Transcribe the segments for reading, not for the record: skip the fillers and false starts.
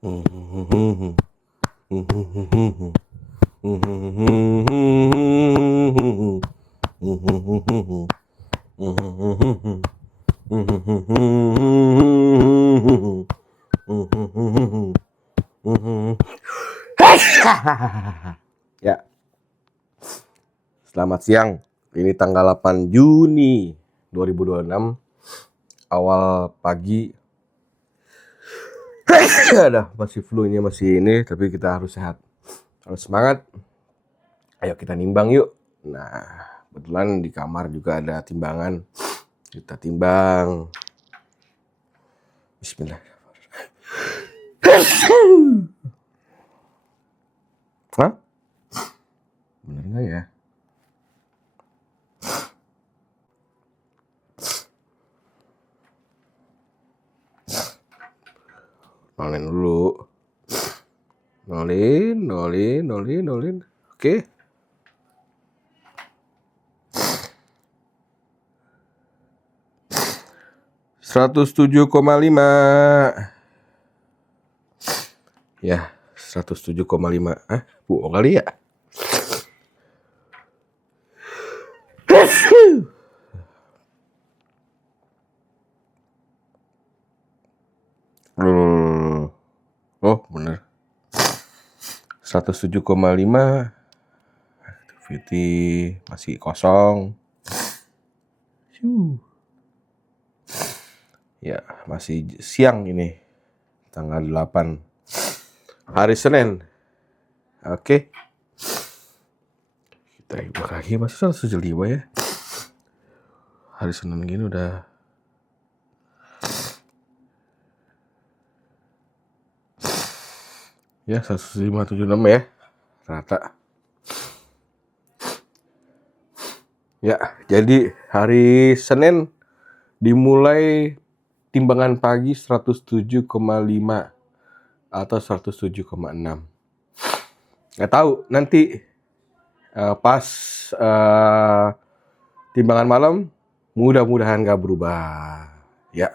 Ya, selamat siang. Ini tanggal 8 Juni 2026, awal pagi. Ada masih flu ini, tapi kita harus sehat, harus semangat. Ayo kita nimbang yuk. Nah, kebetulan di kamar juga ada timbangan. Kita timbang. Bismillah. Hah? Bener nggak ya? Nolin dulu. Nolin. Oke. Okay. 107,5. Ya, 107,5. Bohong kali ya? Oh, bener. 107,5. Activity masih kosong. Ya, masih siang ini. Tanggal 8. Hari Senin. Oke. Kita ibu lagi, masa 175 ya? Hari Senin gini udah. Ya, 105,76 ya. Rata. Ya, jadi hari Senin dimulai timbangan pagi 107,5 atau 107,6. Nggak tahu nanti pas timbangan malam mudah-mudahan nggak berubah ya.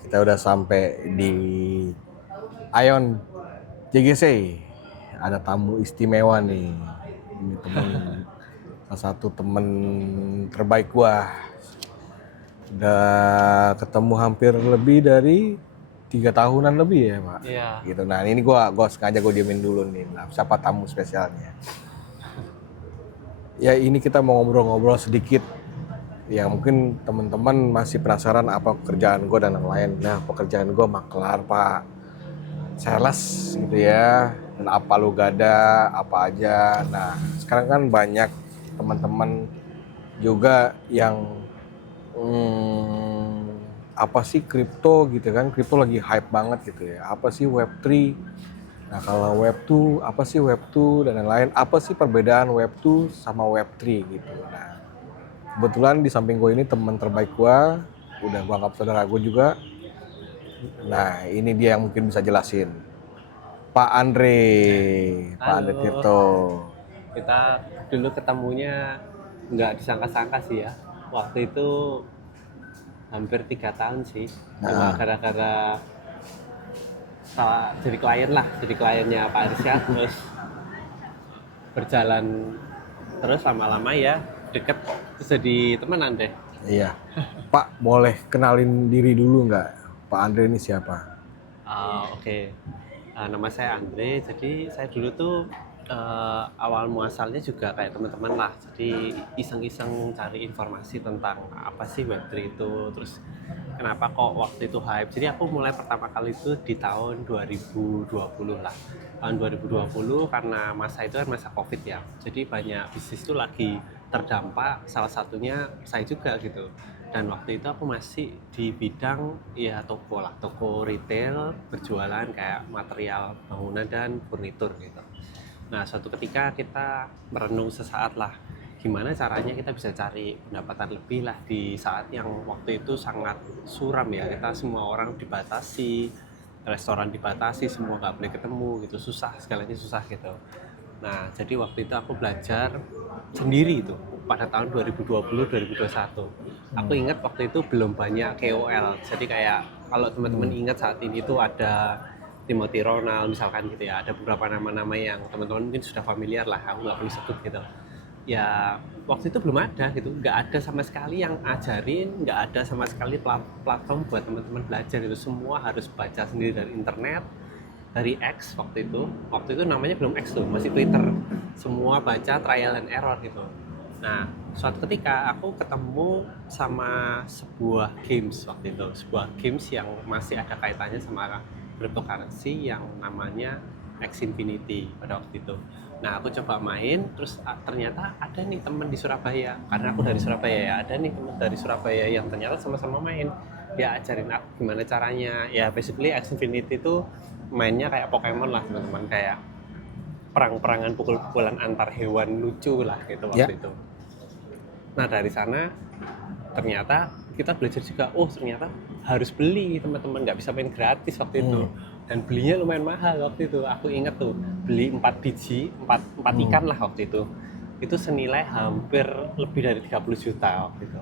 Kita udah sampai di Ion JGC. Ada tamu istimewa nih. Ini salah satu temen terbaik gua. Udah ketemu hampir lebih dari 3 tahunan lebih ya, Pak. Iya. Gitu. Nah, ini gua sengaja diemin dulu nih. Nah, siapa tamu spesialnya? Ya, ini kita mau ngobrol-ngobrol sedikit. Ya, mungkin teman-teman masih penasaran apa pekerjaan gue dan lain-lain. Nah, pekerjaan gue maklar, Pak. Sales gitu ya. Dan apa lu gada, apa aja. Nah, sekarang kan banyak teman-teman juga yang apa sih kripto gitu kan. Kripto lagi hype banget gitu ya. Apa sih Web3? Nah, kalau Web2, apa sih Web2 dan lain-lain. Apa sih perbedaan Web2 sama Web3 gitu. Nah, kebetulan di samping gue ini teman terbaik gue, udah gue anggap saudara gue juga. Nah, ini dia yang mungkin bisa jelasin. Pak Andre Tirto. Kita dulu ketemunya nggak disangka-sangka sih ya. Waktu itu hampir 3 tahun sih. Cuma gara-gara jadi kliennya Pak Arisya. Terus berjalan terus lama-lama ya deket kok. Terus jadi temenan deh. Iya. Pak, boleh kenalin diri dulu nggak? Pak Andre ini siapa? Oke. Nama saya Andre. Jadi saya dulu tuh awal muasalnya juga kayak teman-teman lah. Jadi iseng-iseng cari informasi tentang apa sih Web3 itu. Terus kenapa kok waktu itu hype. Jadi aku mulai pertama kali itu di tahun 2020 lah. Tahun 2020 karena masa itu kan masa Covid ya. Jadi banyak bisnis itu lagi terdampak, salah satunya saya juga gitu. Dan waktu itu aku masih di bidang ya toko retail, berjualan kayak material bangunan dan furnitur gitu. Nah, suatu ketika kita merenung sesaat lah, gimana caranya kita bisa cari pendapatan lebih lah di saat yang waktu itu sangat suram ya. Kita semua orang dibatasi, restoran dibatasi, semua nggak boleh ketemu gitu, segalanya susah gitu. Nah, jadi waktu itu aku belajar sendiri itu pada tahun 2020-2021. Aku ingat waktu itu belum banyak KOL. Jadi kayak kalau teman-teman ingat saat ini tuh ada Timothy Ronald misalkan gitu ya. Ada beberapa nama-nama yang teman-teman mungkin sudah familiar lah. Aku nggak perlu sebut gitu. Ya waktu itu belum ada gitu. Nggak ada sama sekali yang ajarin, nggak ada sama sekali platform buat teman-teman belajar itu. Semua harus baca sendiri dari internet, dari X waktu itu namanya belum X tuh, masih Twitter. Semua baca trial and error gitu. Nah, suatu ketika aku ketemu sama sebuah games waktu itu, sebuah games yang masih ada kaitannya sama cryptocurrency yang namanya X Infinity pada waktu itu. Nah, aku coba main, terus ternyata ada nih teman di Surabaya, karena aku dari Surabaya ya, ada nih teman dari Surabaya yang ternyata sama-sama main. Dia ajarin aku gimana caranya. Ya, basically X Infinity itu mainnya kayak Pokemon lah teman-teman, kayak perang-perangan pukul-pukulan antar hewan lucu lah gitu waktu itu. Nah dari sana ternyata kita belajar juga, oh ternyata harus beli teman-teman, nggak bisa main gratis waktu itu. Dan belinya lumayan mahal waktu itu. Aku inget tuh beli 4 biji, 4 ikan lah waktu itu senilai hampir lebih dari 30 juta waktu itu.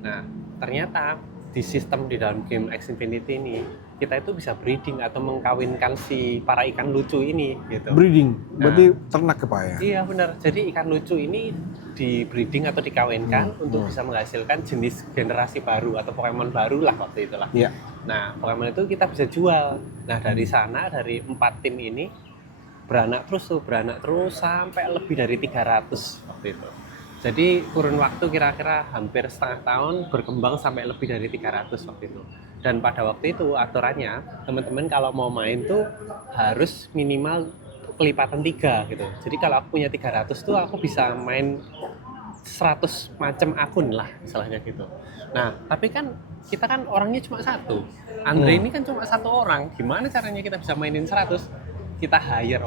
Nah ternyata di sistem di dalam game X Infinity ini kita itu bisa breeding atau mengkawinkan si para ikan lucu ini gitu. Breeding, berarti ternak ya Pak ya? Iya benar, jadi ikan lucu ini di breeding atau dikawinkan untuk bisa menghasilkan jenis generasi baru atau Pokemon baru lah waktu itulah. Iya. Nah Pokemon itu kita bisa jual. Nah dari sana, dari 4 tim ini beranak terus sampai lebih dari 300 waktu itu. Jadi kurun waktu kira-kira hampir setengah tahun berkembang sampai lebih dari 300 waktu itu. Dan pada waktu itu aturannya teman-teman kalau mau main tuh harus minimal kelipatan 3 gitu. Jadi kalau aku punya 300 tuh aku bisa main 100 macam akun lah misalnya gitu. Nah tapi kan kita kan orangnya cuma satu. Andre ini kan cuma satu orang. Gimana caranya kita bisa mainin 100? Kita hire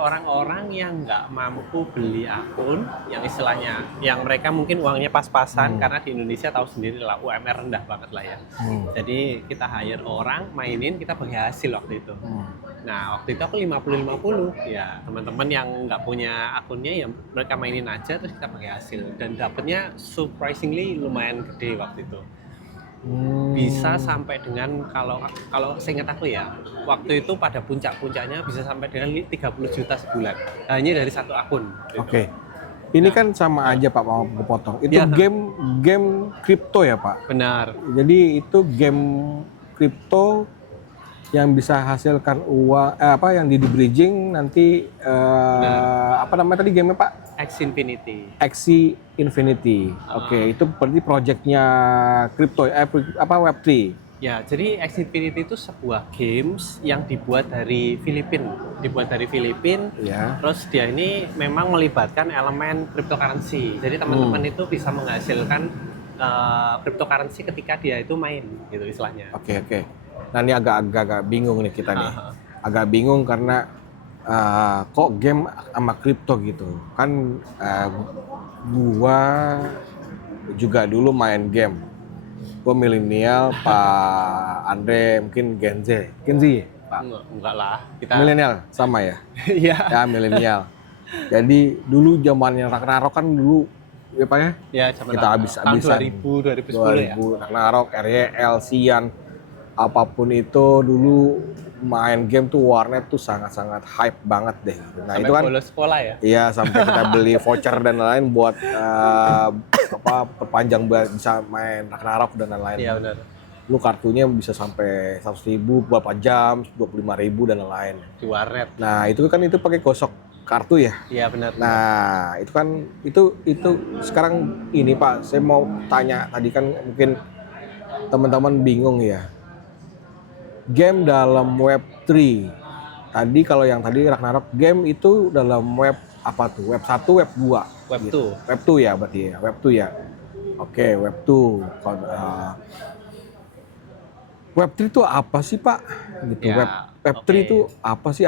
orang-orang yang nggak mampu beli akun, yang istilahnya yang mereka mungkin uangnya pas-pasan, karena di Indonesia tahu sendiri lah UMR rendah banget lah ya. Jadi kita hire orang, mainin, kita bagi hasil waktu itu. Nah waktu itu aku 50-50 ya, teman-teman yang nggak punya akunnya ya mereka mainin aja, terus kita bagi hasil. Dan dapetnya surprisingly lumayan gede waktu itu. Bisa sampai dengan kalau seingat aku ya, waktu itu pada puncak-puncaknya bisa sampai dengan 30 juta sebulan hanya dari satu akun gitu. Oke. Ini kan sama aja Pak, mau kepotong. Itu Ya. game kripto ya Pak? Benar. Jadi itu game kripto yang bisa hasilkan uang, yang di bridging nanti apa namanya tadi gamenya Pak? X Infinity. Axie Infinity. Oke, itu berarti projectnya kripto Web3. Ya, jadi X Infinity itu sebuah games yang dibuat dari Filipina. Ya. Terus dia ini memang melibatkan elemen cryptocurrency. Jadi teman-teman itu bisa menghasilkan cryptocurrency ketika dia itu main gitu istilahnya. Oke. Nah ini agak bingung nih kita nih. Agak bingung karena kok game sama kripto gitu. Kan gua juga dulu main game. Gua milenial, Pak Andre mungkin Gen Z ya, Pak? Enggak lah. Kita Milenial sama ya? Iya. Ya milenial. Jadi dulu zamannya Ragnarok kan dulu ya Pak ya? Ya, zaman Kita habis-habisan. tahun 2010 ya. Ragnarok, RYL, Sian, apapun itu dulu main game tuh warnet tuh sangat-sangat hype banget deh. Nah Sampai itu kan bolos sekolah ya. iya sampai kita beli voucher dan lain-lain buat perpanjang bisa main Ragnarok dan lain-lain. Iya benar. Lu kartunya bisa sampai 100.000 berapa jam, 25.000 dan lain-lain. Di warnet. Nah itu kan pakai gosok kartu ya. Iya benar. Nah itu kan itu sekarang ini Pak, saya mau tanya tadi kan mungkin teman-teman bingung ya. Game dalam Web3. Tadi kalau yang tadi Ragnarok game itu dalam web apa tuh? Web 1, Web 2. Web 2. Gitu. Web 2 ya berarti ya. Web 2 ya. Oke, Web 2. Web 3 itu apa sih, Pak? Gitu. Ya, Web 3 itu apa sih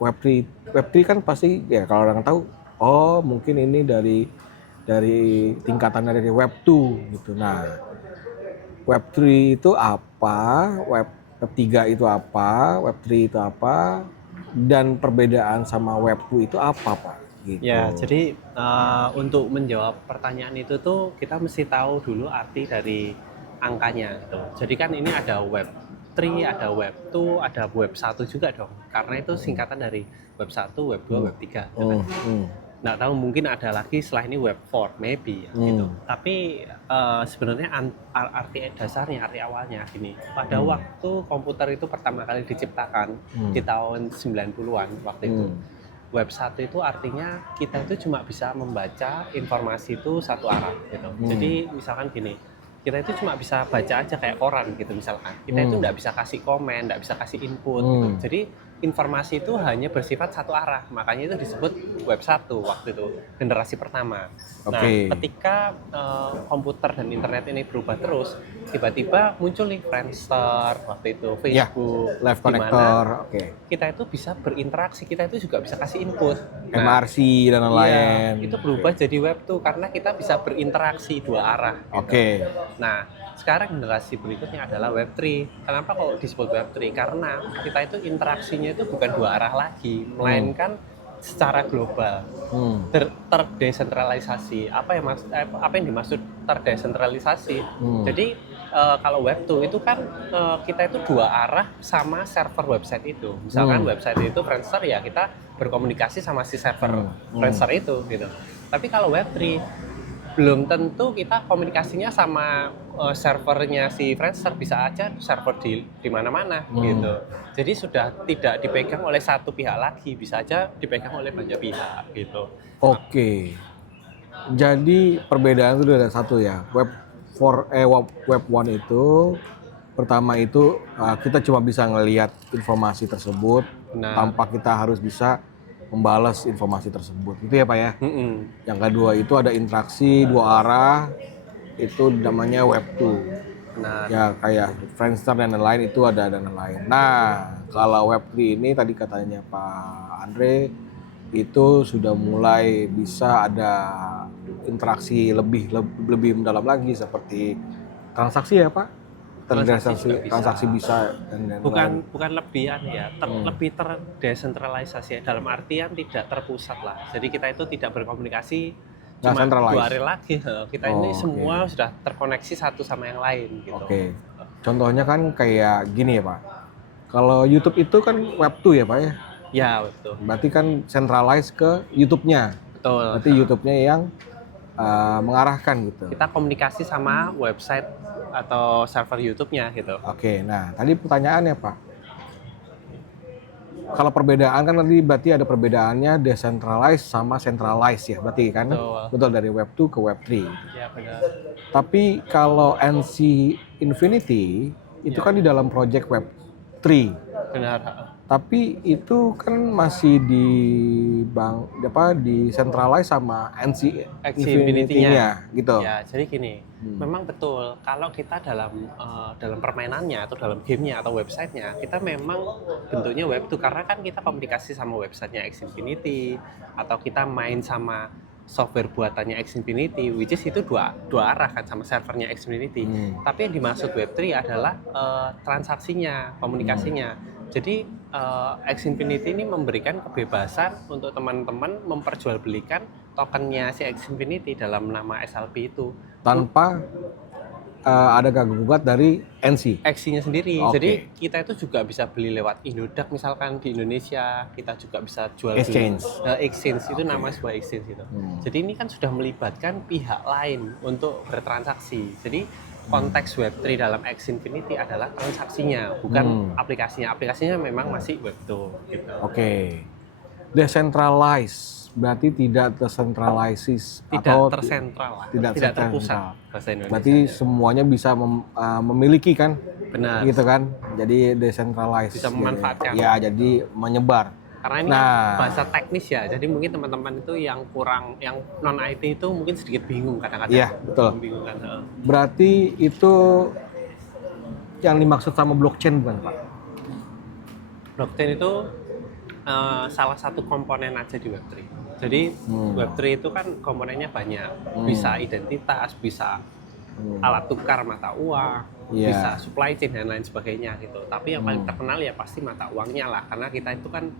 Web 3? Web 3 kan pasti ya kalau orang tahu, oh mungkin ini dari tingkatannya dari Web 2 gitu. Nah, Web 3 itu apa? Web 3 itu apa? Web 3 itu apa? dan perbedaan sama Web 2 itu apa, Pak? Gitu. Ya, jadi untuk menjawab pertanyaan itu tuh kita mesti tahu dulu arti dari angkanya gitu. Jadi kan ini ada Web 3, ada Web 2, ada Web 1 juga dong. Karena itu singkatan dari Web 1, Web 2, Web 3 gitu kan. Nggak tahu mungkin ada lagi setelah ini Web 4 maybe ya, gitu. Tapi sebenarnya arti dasarnya, arti awalnya gini. Pada waktu komputer itu pertama kali diciptakan di tahun 90-an waktu itu. Web 1 itu artinya kita itu cuma bisa membaca informasi itu satu arah gitu. Jadi misalkan gini, kita itu cuma bisa baca aja kayak koran gitu misalkan. Kita itu nggak bisa kasih komen, nggak bisa kasih input gitu. Jadi informasi itu hanya bersifat satu arah. Makanya itu disebut Web 1 waktu itu, generasi pertama. Nah, ketika komputer dan internet ini berubah terus, tiba-tiba muncul nih Friendster waktu itu, Facebook, Live Connector, kita itu bisa berinteraksi, kita itu juga bisa kasih input. MRC dan lain-lain. Iya, itu berubah jadi Web 2 karena kita bisa berinteraksi dua arah. Gitu. Nah, sekarang generasi berikutnya adalah Web 3. Kenapa kok disebut Web 3? Karena kita itu interaksinya itu bukan dua arah lagi, melainkan secara global, terdesentralisasi. Apa yang dimaksud terdesentralisasi? Jadi kalau Web 2 itu kan kita itu dua arah sama server website itu. Misalkan website itu Friendster ya kita berkomunikasi sama si server Friendster itu gitu. Tapi kalau Web 3 belum tentu kita komunikasinya sama servernya si Friendster, bisa aja server di mana-mana gitu. Jadi sudah tidak dipegang oleh satu pihak lagi, bisa aja dipegang oleh banyak pihak gitu. Jadi perbedaan itu ada satu ya. Web 1 itu pertama itu kita cuma bisa ngelihat informasi tersebut tanpa kita harus bisa membalas informasi tersebut, itu ya Pak ya. Yang kedua itu ada interaksi dua arah, itu namanya Web 2. Ya kayak Friendster dan lain-lain itu ada dan lain-lain. Nah kalau Web 3 ini tadi katanya Pak Andre itu sudah mulai bisa ada interaksi lebih mendalam lagi seperti transaksi ya Pak. Transaksi bisa dan bukan lebihan ya, lebih terdesentralisasi dalam artian tidak terpusat lah. Jadi kita itu tidak berkomunikasi cuma dua hari lagi. Kita ini semua sudah terkoneksi satu sama yang lain gitu. Contohnya kan kayak gini ya Pak. Kalau YouTube itu kan Web 2 ya Pak ya? Ya betul. Berarti kan centralize ke YouTube-nya. Betul. Berarti YouTube-nya yang mengarahkan gitu. Kita komunikasi sama website atau server YouTube-nya gitu. Nah tadi pertanyaannya Pak, kalau perbedaan kan tadi berarti ada perbedaannya decentralized sama centralized ya, berarti kan? Betul, dari Web 2 ke Web 3. Ya benar. Tapi kalau NC Infinity itu kan di dalam project Web 3. Benar. Tapi itu kan masih di centralize sama NC Infinity-nya gitu. Ya, jadi gini, memang betul kalau kita dalam permainannya atau dalam gamenya atau websitenya, kita memang bentuknya Web 2 karena kan kita komunikasi sama websitenya X Infinity atau kita main sama software buatannya X Infinity, which is itu dua arah kan sama servernya X Infinity. Tapi yang dimaksud Web 3 adalah transaksinya, komunikasinya. Jadi X Infinity ini memberikan kebebasan untuk teman-teman memperjualbelikan tokennya si X Infinity dalam nama SLP itu tanpa ada gugat dari NC. X-nya sendiri. Jadi kita itu juga bisa beli lewat Indodax misalkan di Indonesia, kita juga bisa jual exchange. Exchange itu nama sebuah exchange gitu. Jadi ini kan sudah melibatkan pihak lain untuk bertransaksi. Jadi konteks Web 3 dalam X Infinity adalah transaksinya, bukan aplikasinya. Aplikasinya memang masih Web 2 gitu. Decentralized berarti tidak tersentralisis atau tidak terpusat bahasa Indonesia. Berarti semuanya bisa memiliki kan? Benar. Gitu kan? Jadi decentralized. Bisa memanfaatkan. Ya, jadi menyebar. Karena ini kan bahasa teknis ya, jadi mungkin teman-teman itu yang non IT itu mungkin sedikit bingung kadang-kadang. Iya, betul. Membingungkan. Berarti itu yang dimaksud sama blockchain bukan Pak? Blockchain itu salah satu komponen aja di Web3. Jadi Web3 itu kan komponennya banyak, bisa identitas, bisa alat tukar mata uang, bisa supply chain dan lain sebagainya gitu. Tapi yang paling terkenal ya pasti mata uangnya lah, karena kita itu kan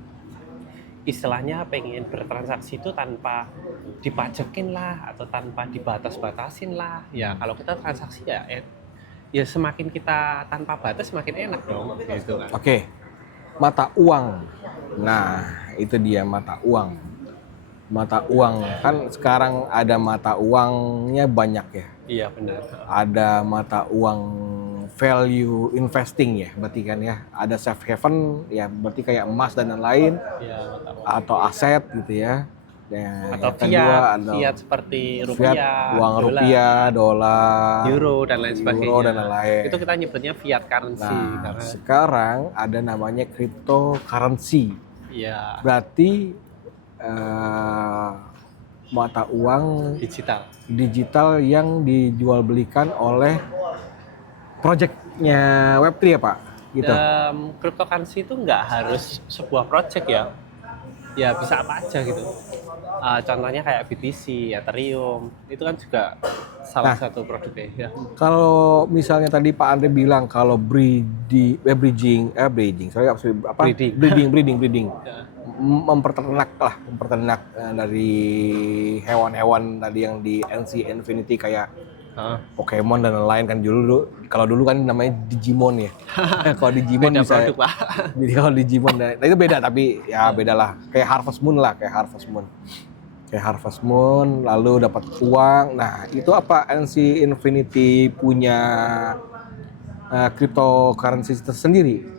istilahnya pengen bertransaksi itu tanpa dipajekin lah atau tanpa dibatas-batasin lah. Ya kalau kita transaksi ya semakin kita tanpa batas semakin enak dong gitu kan. Oke, mata uang. Nah, itu dia mata uang. Mata uang kan sekarang ada mata uangnya banyak ya. Iya benar. Ada mata uang value investing ya, berarti kan ya. Ada safe haven ya, berarti kayak emas dan lain-lain Iya mata uang. atau aset gitu ya. Dan Atau yang kedua ada fiat seperti fiat, rupiah, uang dolar, rupiah, dolar, euro dan lain sebagainya. dan lain-lain. Itu kita nyebutnya fiat currency Nah, karena sekarang ada namanya cryptocurrency. ya Berarti mata uang digital yang dijual belikan oleh projectnya Web3 ya Pak? Gitu. Cryptocurrency itu nggak harus sebuah project ya. Ya bisa apa aja gitu. Contohnya kayak BTC, Ethereum, itu kan juga salah satu produknya ya. Kalau misalnya tadi Pak Andre bilang kalau breeding, Ya. memperternak dari hewan-hewan tadi yang di NC Infinity kayak Pokemon dan lain-lain kan kalau dulu kan namanya Digimon ya. Kalau Digimon Beda bisa produk, Pak. Jadi kalau Digimon nah itu beda tapi ya beda lah. Kayak Harvest Moon lalu dapat uang. Nah, itu apa NC Infinity punya cryptocurrency tersendiri?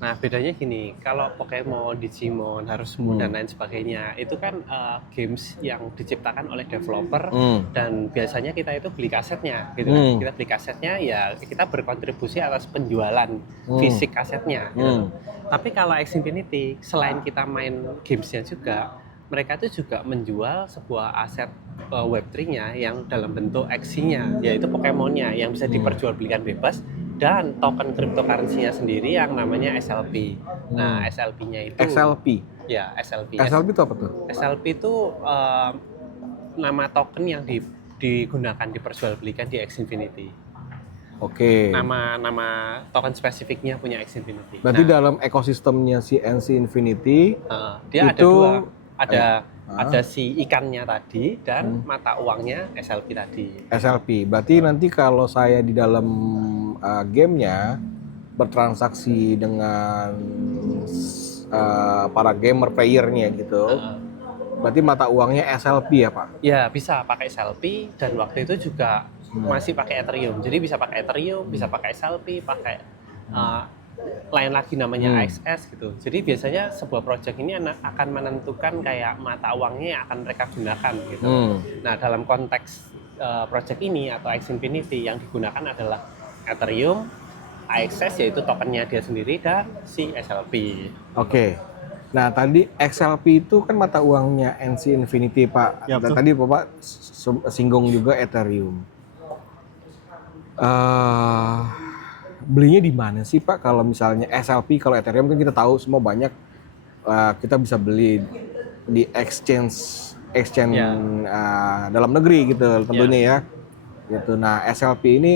Nah, bedanya gini, kalau Pokemon, Digimon, Harvest Moon dan lain sebagainya, itu kan games yang diciptakan oleh developer dan biasanya kita itu beli kasetnya, gitu kan. Kita beli kasetnya, ya kita berkontribusi atas penjualan fisik kasetnya, gitu. Tapi kalau Axie Infinity, selain kita main gamesnya juga, mereka itu juga menjual sebuah aset Web3-nya yang dalam bentuk Axie-nya, yaitu Pokemon-nya yang bisa diperjualbelikan bebas, dan token cryptocurrency-nya sendiri yang namanya SLP. Nah, SLP-nya itu XLP. Ya, SLP. SLP itu apa tuh? SLP itu nama token yang digunakan diperjualbelikan di Axie Infinity. Oke. Nama token spesifiknya punya Axie Infinity. Berarti dalam ekosistemnya si NC Infinity dia itu ada si ikannya tadi dan mata uangnya SLP tadi. SLP. Berarti nanti kalau saya di dalam gamenya bertransaksi dengan para gamer playernya gitu, berarti mata uangnya SLP ya Pak? Ya bisa pakai SLP dan waktu itu juga masih pakai Ethereum. Jadi bisa pakai Ethereum, bisa pakai SLP, pakai lain lagi namanya AXS gitu. Jadi biasanya sebuah project ini akan menentukan kayak mata uangnya yang akan mereka gunakan gitu. Nah, dalam konteks project ini atau Axie Infinity yang digunakan adalah Ethereum, AXS yaitu tokennya dia sendiri dan si SLP. Oke. Nah, tadi XLP itu kan mata uangnya NC Infinity Pak. Ya, dan tadi Bapak singgung juga Ethereum. Belinya di mana sih Pak? Kalau misalnya SLP, kalau Ethereum kan kita tahu semua banyak, kita bisa beli di exchange dalam negeri gitu tentunya ya. Gitu. Nah, SLP ini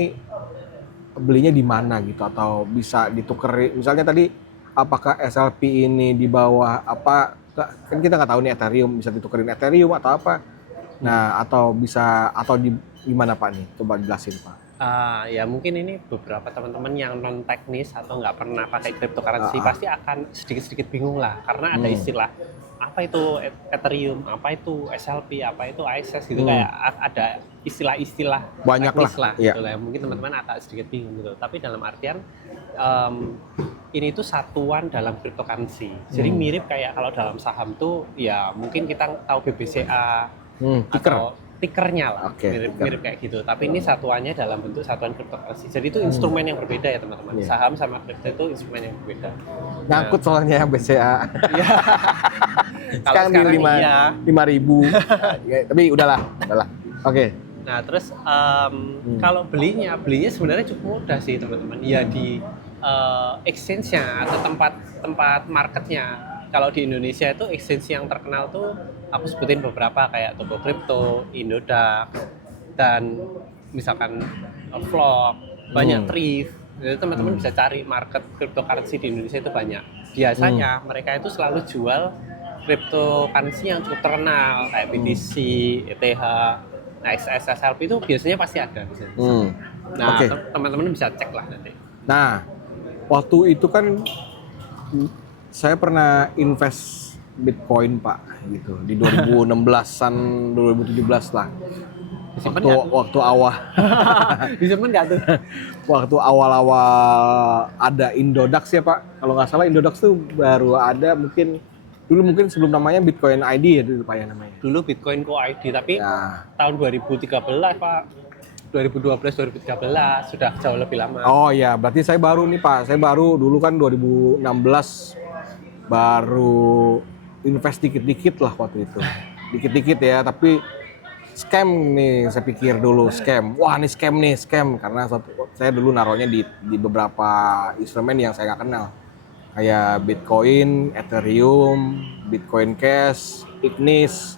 belinya di mana gitu atau bisa ditukar? Misalnya tadi apakah SLP ini di bawah apa? Kan kita nggak tahu nih Ethereum bisa ditukerin Ethereum atau apa? Nah, atau bisa atau di gimana Pak nih? Coba jelasin Pak. Ya mungkin ini beberapa teman-teman yang non teknis atau nggak pernah pakai cryptocurrency pasti akan sedikit-sedikit bingung lah karena ada istilah apa itu Ethereum, apa itu SLP, apa itu AXS gitu, kayak ada istilah-istilah banyak teknis lah iya. gitu lah. Mungkin teman-teman agak sedikit bingung gitu. Tapi dalam artian ini tuh satuan dalam cryptocurrency. Jadi mirip kayak kalau dalam saham tuh ya mungkin kita tahu BBCA atau tikernya lah, mirip kayak gitu. Tapi ini satuannya dalam bentuk satuan cryptocurrency. Jadi itu instrumen yang berbeda ya teman-teman. Saham sama kripto itu instrumen yang berbeda. Nyangkut soalnya BCA. Sekarang di 5.000. Ya, tapi udahlah. Oke. Nah terus kalau belinya sebenarnya cukup mudah sih teman-teman. Ya di exchange-nya atau tempat marketnya. Kalau di Indonesia itu exchange yang terkenal tuh aku sebutin beberapa kayak Toko Kripto, Indodax, dan misalkan Vlog, banyak Thrift. Jadi teman-teman bisa cari market cryptocurrency di Indonesia itu banyak. Biasanya mereka itu selalu jual cryptocurrency yang cukup terkenal kayak BTC, ETH, nah XS, SLP itu biasanya pasti ada di sini. Nah, Oke. teman-teman bisa cek lah nanti. Nah, waktu itu kan saya pernah invest Bitcoin Pak gitu di 2016-an 2017 lah. Waktu awal Disimpan nggak tuh? waktu awal-awal ada Indodax ya Pak. Kalau nggak salah Indodax tuh baru ada mungkin sebelum namanya Bitcoin ID ya dulu Pak ya namanya. Dulu Bitcoin Co ID, tapi Ya. tahun 2013 Pak. 2012 2013 sudah jauh lebih lama. Oh ya, berarti saya baru nih Pak. Saya baru dulu kan 2016 baru invest dikit-dikit lah waktu itu. Dikit-dikit ya, tapi scam nih saya pikir dulu scam. Wah, ini scam karena saya dulu naruhnya di beberapa instrumen yang saya nggak kenal. Kayak Bitcoin, Ethereum, Bitcoin Cash, Ignis,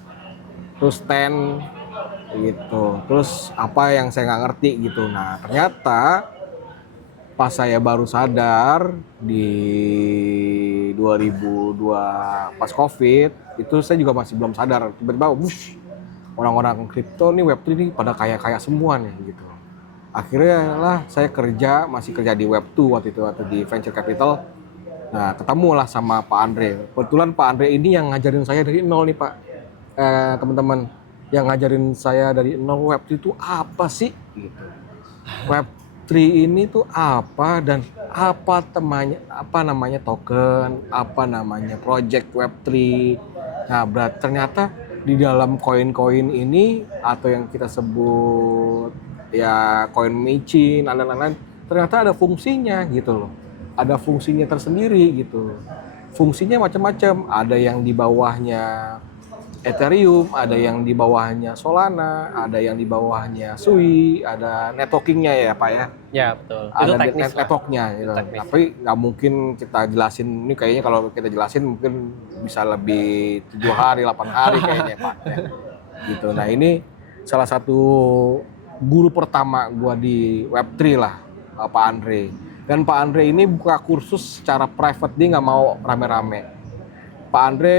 terus Ten gitu. Terus apa yang saya nggak ngerti gitu. Nah, ternyata pas saya baru sadar di 2002 pas COVID itu saya juga masih belum sadar, tiba-tiba wush, orang-orang kripto nih Web3 nih pada kaya-kaya semua nih gitu. Akhirnya lah saya masih kerja di Web2 waktu di venture capital. Nah, ketemulah sama Pak Andre. Kebetulan Pak Andre ini yang ngajarin saya dari nol nih Pak. Teman-teman, yang ngajarin saya dari nol Web3 itu apa sih gitu. Web3 ini tuh apa dan apa namanya token, apa namanya project Web3. Nah, ternyata di dalam koin-koin ini atau yang kita sebut ya koin micin, lain-lain, ternyata ada fungsinya gitu loh. Ada fungsinya tersendiri gitu. Fungsinya macam-macam. Ada yang di bawahnya Ethereum, ada yang di bawahnya Solana, ada yang di bawahnya Sui, ada networkingnya ya Pak ya. Ya betul. Ada Itu teknis lah. networknya gitu. Teknis. Tapi nggak mungkin kita jelasin ini, kayaknya kalau kita jelasin mungkin bisa lebih 7 hari, 8 hari kayaknya Pak. Ya. Gitu. Nah ini salah satu guru pertama gua di Web3 lah, Pak Andre. Dan Pak Andre ini buka kursus secara private, dia nggak mau rame-rame. Pak Andre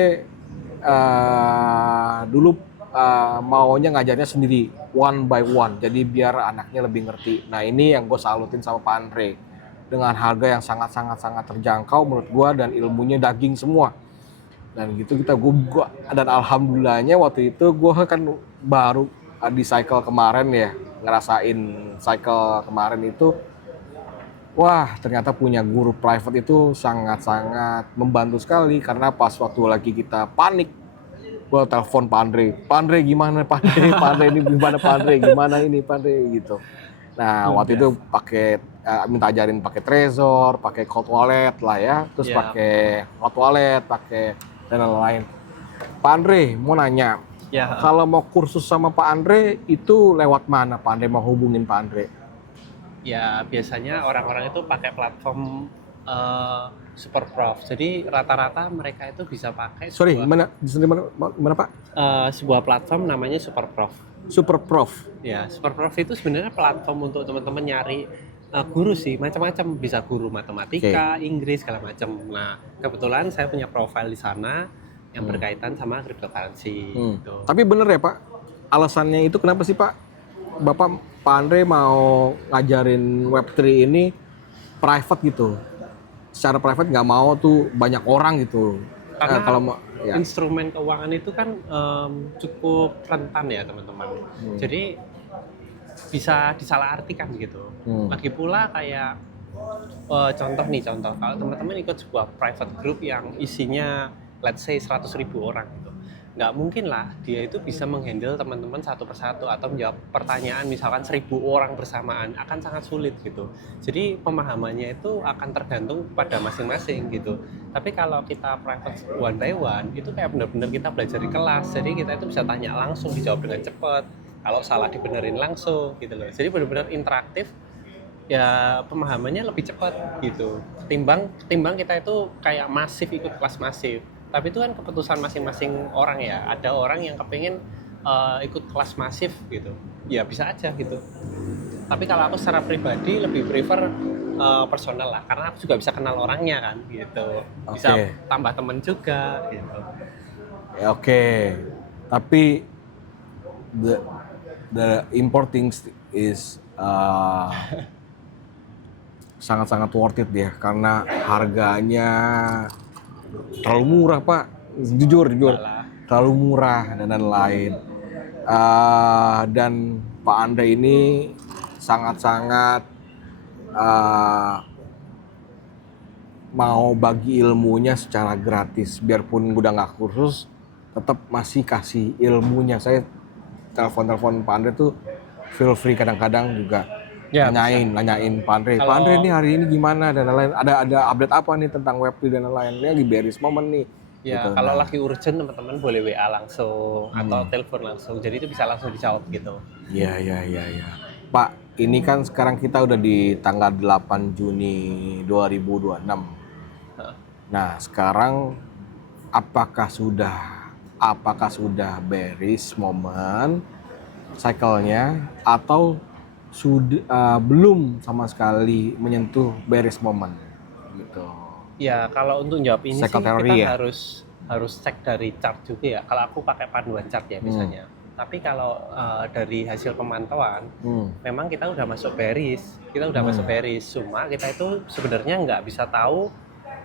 dulu maunya ngajarnya sendiri, one by one, jadi biar anaknya lebih ngerti. Nah ini yang gue salutin sama Pak Andre, dengan harga yang sangat terjangkau menurut gue dan ilmunya daging semua. Dan gitu gua dan alhamdulillahnya waktu itu gue kan baru di cycle kemarin ya, ngerasain cycle kemarin itu. Wah, ternyata punya guru private itu sangat membantu sekali karena pas waktu lagi kita panik, gue telepon Pak Andre gimana Pak Andre ini gimana Pak Andre, gimana ini Pak Andre gitu. Nah, waktu itu pakai minta ajarin pakai Trezor, pakai Cold Wallet lah ya, terus pakai Hot Wallet, pakai dan lain-lain. Pak Andre mau nanya, kalau mau kursus sama Pak Andre itu lewat mana Pak Andre mau hubungin Pak Andre? Ya biasanya orang-orang itu pakai platform Superprof. Jadi rata-rata mereka itu bisa pakai mana Pak? Sebuah platform namanya Superprof. Superprof. Ya, Superprof itu sebenarnya platform untuk teman-teman nyari guru sih, macam-macam, bisa guru matematika, Inggris segala macam. Nah, kebetulan saya punya profil di sana yang berkaitan sama cryptocurrency. Gitu. Tapi bener ya Pak, alasannya itu kenapa sih Pak? Pak Andre mau ngajarin Web3 ini private gitu, secara private, nggak mau tuh banyak orang gitu. Karena kalau mau instrumen keuangan itu kan cukup rentan ya teman-teman. Jadi bisa disalahartikan gitu. Lagi pula kayak contoh kalau teman-teman ikut sebuah private group yang isinya let's say 100.000 orang gitu. Nggak mungkin lah dia itu bisa menghandle teman-teman satu persatu atau menjawab pertanyaan misalkan 1.000 orang bersamaan, akan sangat sulit gitu. Jadi pemahamannya itu akan tergantung pada masing-masing gitu. Tapi kalau kita private one by one itu kayak benar-benar kita belajar di kelas, jadi kita itu bisa tanya langsung, dijawab dengan cepat, kalau salah dibenerin langsung gitu loh. Jadi benar-benar interaktif, ya pemahamannya lebih cepat gitu. Timbang kita itu kayak masif, ikut kelas masif. Tapi itu kan keputusan masing-masing orang ya. Ada orang yang kepingin ikut kelas masif gitu, ya bisa aja gitu. Tapi kalau aku secara pribadi lebih prefer personal lah, karena aku juga bisa kenal orangnya kan gitu. Bisa tambah temen juga gitu. Ya, oke. Tapi the importing is sangat-sangat worth it dia karena harganya terlalu murah Pak. Jujur, Malah. terlalu murah dan lain-lain. Dan Pak Andre ini sangat-sangat mau bagi ilmunya secara gratis, biarpun udah nggak kursus, tetap masih kasih ilmunya. Saya telepon Pak Andre tuh feel free kadang-kadang juga Ya, nanyain Pak Andre. Pak Kalau- Andre nih hari ini gimana dan lain-lain. Ada update apa nih tentang Web3 dan lain-lain. Ini lagi beres momen nih. Ya, Gitu. kalau Nah, lagi urgent teman-teman boleh WA langsung atau telepon langsung. Jadi itu bisa langsung dijawab gitu. Iya. Pak, ini kan sekarang kita udah di tanggal 8 Juni 2026. Heeh. Nah, sekarang apakah sudah beres momen cycle-nya atau sudah belum sama sekali menyentuh beres momen gitu. Ya, kalau untuk jawab ini Cycle sih theory kita ya? harus cek dari chart juga ya. Kalau aku pakai panduan chart ya biasanya. Tapi kalau dari hasil pemantauan, memang kita udah masuk bearish. Masuk bearish. Cuma kita itu sebenarnya nggak bisa tahu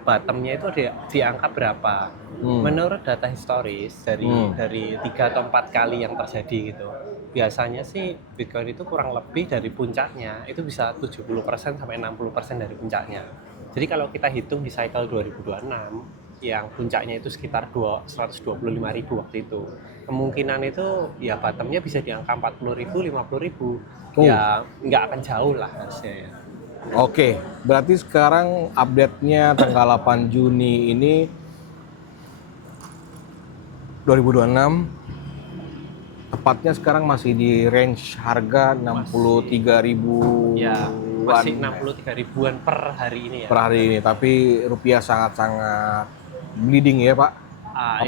bottomnya itu di angka berapa. Menurut data historis dari 3 atau 4 kali yang terjadi gitu. Biasanya sih Bitcoin itu kurang lebih dari puncaknya itu bisa 70% sampai 60% dari puncaknya. Jadi kalau kita hitung di cycle 2026 yang puncaknya itu sekitar 125.000 waktu itu, kemungkinan itu ya bottomnya bisa di angka 40.000, 50.000. Ya nggak akan jauh lah harusnya ya. Oke, berarti sekarang update-nya tanggal 8 Juni ini 2026, tepatnya sekarang masih di range harga 63.000 Ya, masih 63 ribuan per hari ini ya. per hari ini, tapi rupiah sangat-sangat bleeding ya Pak.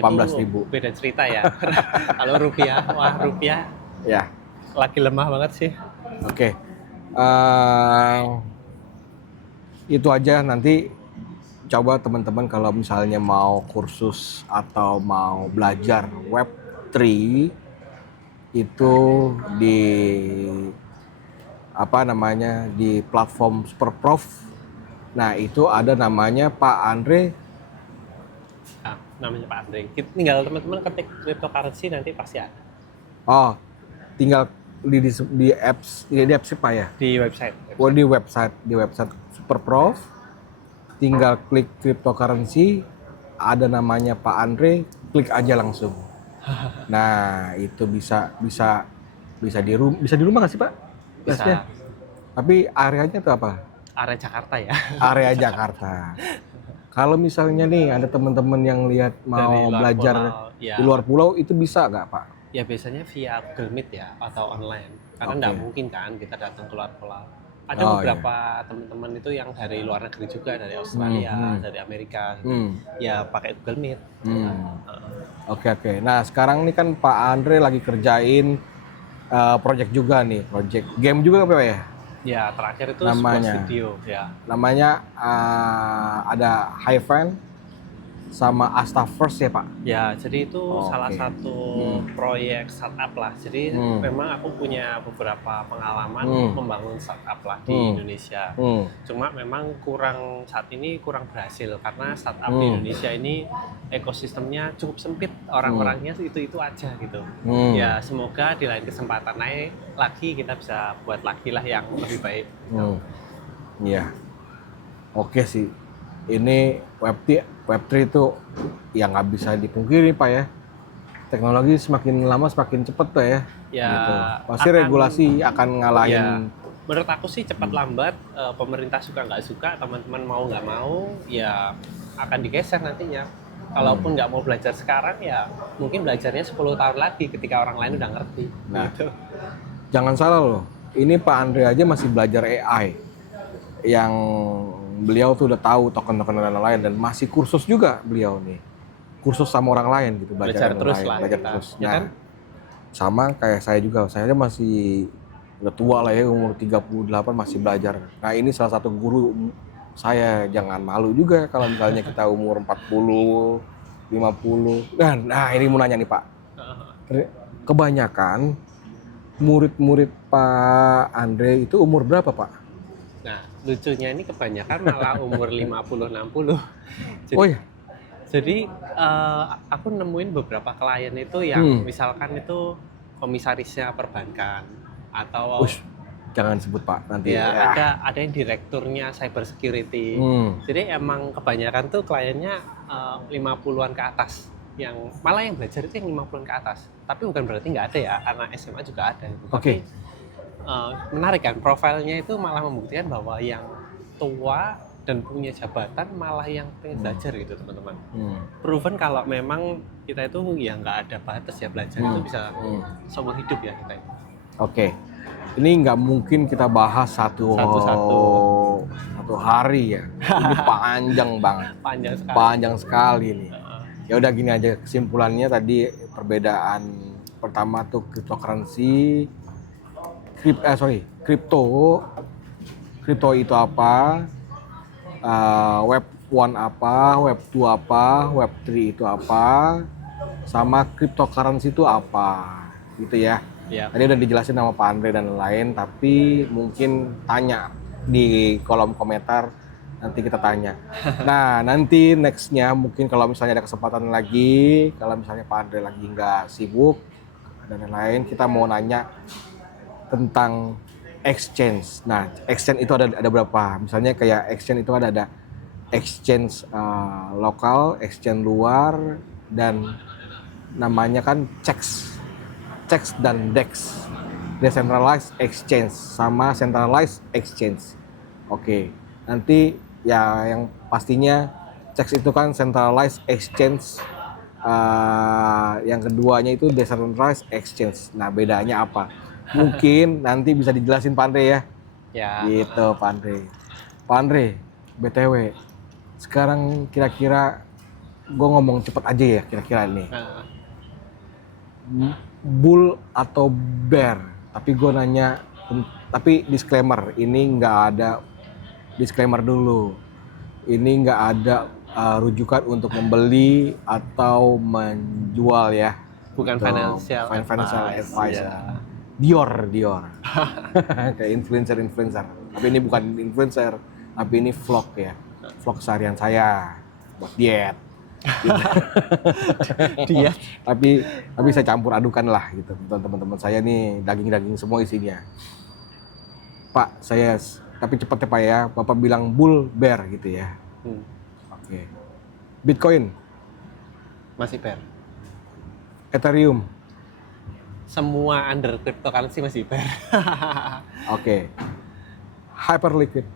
18.000. Itu beda cerita ya. Kalau rupiah Ya, lagi lemah banget sih. oke. Itu aja, nanti coba teman-teman kalau misalnya mau kursus atau mau belajar Web3 itu di di platform Superprof. Nah, itu ada namanya Pak Andre. Namanya Pak Andre. Tinggal teman-teman ketik cryptocurrency nanti pasti ada. Oh, tinggal di apps Pak ya? Di website. Oh, di website Superprof, tinggal klik cryptocurrency, ada namanya Pak Andre, klik aja langsung. Nah, itu bisa di rumah nggak sih Pak? Bisa. Tesnya? Tapi areanya itu apa? Area Jakarta ya. Area Jakarta. Kalau misalnya nih ada teman-teman yang lihat mau belajar ya. di luar pulau, itu bisa nggak Pak? Ya biasanya via Google Meet ya atau online. Karena nggak mungkin kan kita datang ke luar pulau. Ada beberapa teman-teman itu yang dari luar negeri juga, dari Australia, dari Amerika, ya pakai Google Meet. Oke. Nah sekarang ini kan Pak Andre lagi kerjain project juga nih, project game juga apa ya? Ya terakhir itu namanya sebuah studio ya. Namanya ada Hyven sama Astaverse ya Pak? Ya, jadi itu salah satu proyek startup lah. Jadi memang aku punya beberapa pengalaman membangun startup lah di Indonesia. Cuma memang saat ini kurang berhasil karena startup di Indonesia ini ekosistemnya cukup sempit, orang-orangnya itu aja gitu. Ya semoga di lain kesempatan lagi kita bisa buat lagi lah yang lebih baik. Iya. Oke sih. Ini Web3 itu ya nggak bisa dipungkiri Pak ya. Teknologi semakin lama semakin cepat Pak ya. Ya gitu. Pasti regulasi akan ngalahin. Ya, menurut aku sih cepat lambat, pemerintah suka nggak suka, teman-teman mau nggak mau, ya akan digeser nantinya. Kalaupun nggak mau belajar sekarang ya mungkin belajarnya 10 tahun lagi ketika orang lain udah ngerti. Nah, gitu. Jangan salah loh. Ini Pak Andre aja masih belajar AI. Yang beliau tuh udah tahu token-token dan lain-lain dan masih kursus juga beliau nih. Kursus sama orang lain gitu, belajar terus lah. Belajar terus. Ya nah, kan? Sama kayak saya juga. Saya aja masih udah tua lah ya, umur 38 masih belajar. Nah, ini salah satu guru saya. Jangan malu juga kalau misalnya kita umur 40 50. Nah, ini mau nanya nih Pak. Kebanyakan murid-murid Pak Andre itu umur berapa Pak? Nah, lucunya ini kebanyakan malah umur 50-60. Jadi, Oh ya? jadi aku nemuin beberapa klien itu yang misalkan itu komisarisnya perbankan atau Ush, jangan sebut Pak nanti. ya ada yang direkturnya cyber security. Jadi emang kebanyakan tuh kliennya 50-an ke atas. Yang malah yang belajar itu yang 50-an ke atas. Tapi bukan berarti nggak ada ya, anak SMA juga ada. Tapi menarik kan, profilnya itu malah membuktikan bahwa yang tua dan punya jabatan malah yang pengen belajar gitu teman-teman. Proven kalau memang kita itu ya nggak ada batas ya, belajar itu bisa seumur hidup ya kita itu. Oke. Ini nggak mungkin kita bahas satu hari ya. Ini panjang banget. Panjang sekali nih. Ya udah gini aja kesimpulannya tadi, perbedaan pertama tuh cryptocurrency, kripto itu apa, web 1 apa, web 2 apa, web 3 itu apa, sama cryptocurrency itu apa, gitu ya. Tadi udah dijelasin sama Pak Andre dan lain, tapi mungkin tanya di kolom komentar, nanti kita tanya. Nah, nanti nextnya mungkin kalau misalnya ada kesempatan lagi, kalau misalnya Pak Andre lagi nggak sibuk dan lain-lain, kita mau nanya tentang exchange. Nah, exchange itu ada berapa? Misalnya kayak exchange itu ada exchange lokal, exchange luar, dan namanya kan CEX dan DEX, decentralized exchange sama centralized exchange. Oke, nanti ya yang pastinya CEX itu kan centralized exchange, yang keduanya itu decentralized exchange. Nah, bedanya apa? Mungkin nanti bisa dijelasin Pak Andre ya. Gitu Pak Andre. Pak Andre, BTW, sekarang kira-kira gue ngomong cepet aja ya kira-kira nih. Bull atau bear? Tapi gue nanya, tapi disclaimer, ini nggak ada disclaimer dulu. Ini nggak ada rujukan untuk membeli atau menjual ya. Bukan financial advice. Ya. Dior. Kayak influencer. Tapi ini bukan influencer, tapi ini vlog ya. Vlog seharian saya buat diet. Diet. Tapi saya campur adukan lah gitu. Teman-teman saya nih daging semua isinya. Pak, saya tapi cepat ya Pak ya. Bapak bilang bull bear gitu ya. Oke. Bitcoin. Masih bear. Ethereum. Semua under cryptocurrency masih bear. Oke. Hyperliquid.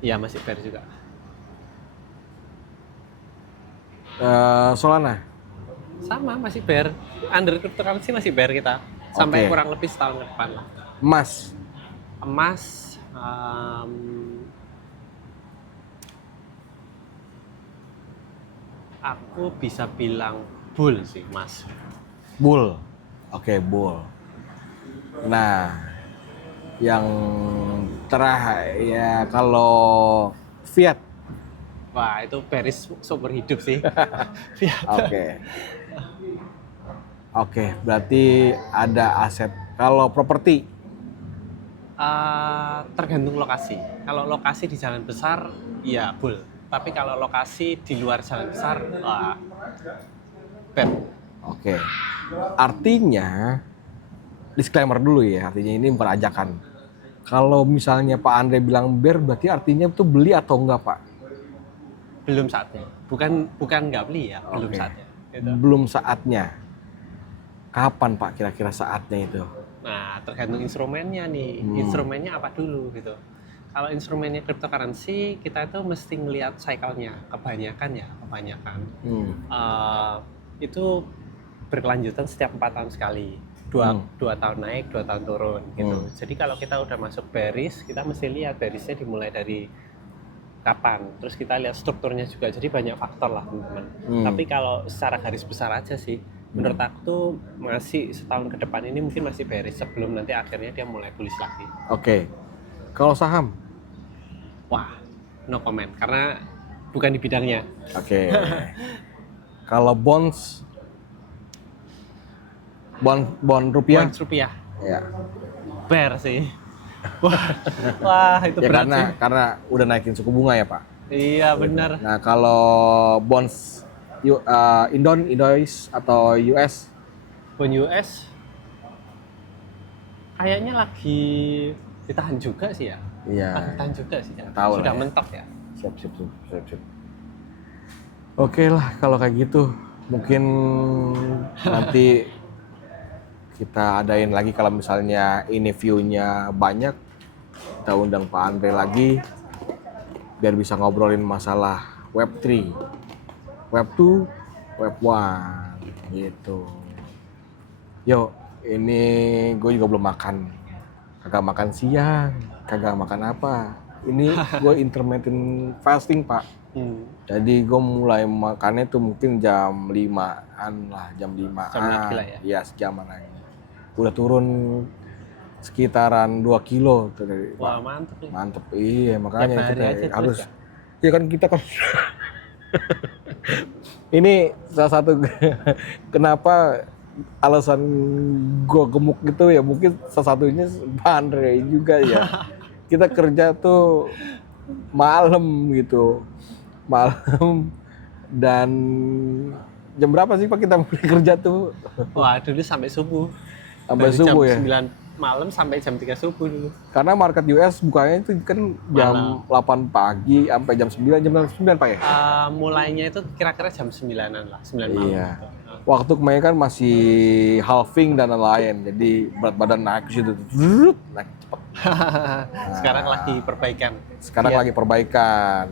Iya, masih bear juga. Solana. Sama, masih bear. Under cryptocurrency masih bear kita. Sampai kurang lebih setahun ke depan lah. Emas, aku bisa bilang bull sih, Mas. Bull. Oke, bull. Nah, yang terakhir ya kalau fiat. Wah, itu bearish seumur hidup sih. Fiat. Oke, berarti ada aset. Kalau properti? Tergantung lokasi. Kalau lokasi di jalan besar, ya bull. Tapi kalau lokasi di luar jalan besar, bear. Oke. Artinya, disclaimer dulu ya, artinya ini bukan ajakan. Kalau misalnya Pak Andre bilang bear, berarti artinya itu beli atau enggak Pak? Belum saatnya. Bukan nggak beli ya, belum saatnya. Gitu. Belum saatnya. Kapan Pak kira-kira saatnya itu? Nah, tergantung instrumennya nih. Instrumennya apa dulu gitu. Kalau instrumennya cryptocurrency, kita itu mesti ngelihat cycle-nya. Kebanyakan. Itu berkelanjutan setiap 4 tahun sekali. 2 tahun naik, 2 tahun turun gitu. Jadi kalau kita udah masuk bearish, kita mesti lihat bearishnya dimulai dari kapan. Terus kita lihat strukturnya juga. Jadi banyak faktor lah teman-teman. Tapi kalau secara garis besar aja sih, menurut aku tuh masih setahun ke depan ini mungkin masih bearish sebelum nanti akhirnya dia mulai bullish lagi. Oke. Kalau saham? Wah, no comment karena bukan di bidangnya. Oke. Kalau bond rupiah, Bonds rupiah. ya. Bear sih. Wah, wah itu Ya berat sih. karena udah naikin suku bunga ya Pak. Iya benar. Nah kalau bonds Indois atau US, Bond US kayaknya lagi ditahan juga sih ya. iya. Lagi ditahan juga sih ya. Tahu Sudah lah ya. mentok ya. Siap. Oke lah kalau kayak gitu, mungkin nanti kita adain lagi kalau misalnya ini view-nya banyak, kita undang Pak Andre lagi biar bisa ngobrolin masalah Web3, Web2, Web1 gitu. Yo, ini gue juga belum makan, kagak makan siang, kagak makan apa. Ini gue intermittent fasting Pak. Jadi gue mulai makannya tuh mungkin jam 5-an lah, jam 5-an. Jam lagi lah ya. Iya, sejaman lagi. Udah turun sekitaran 2 kilo tuh dari Wah Pak. mantep ya. Mantep, iya makanya Tiap hari kita aja terus harus. ya? Iya kan kita kan ini salah satu kenapa alasan gue gemuk gitu ya mungkin salah satunya Pak Andre juga ya. Kita kerja tuh malam gitu. Malam dan jam berapa sih Pak kita mulai kerja tuh? Wah dulu sampai subuh. Sampai Dari subuh ya. jam 9 malam sampai jam 3 subuh dulu. Karena market US bukanya itu kan jam 8 pagi sampai jam 9, jam 9 Pak ya? Mulainya itu kira-kira jam 9-an lah, 9 malam. Iya. Gitu. Waktu kemarin kan masih halving dan lain-lain, jadi berat badan naik ke situ, naik cepet. Sekarang lagi perbaikan. Sekarang Iya. lagi perbaikan.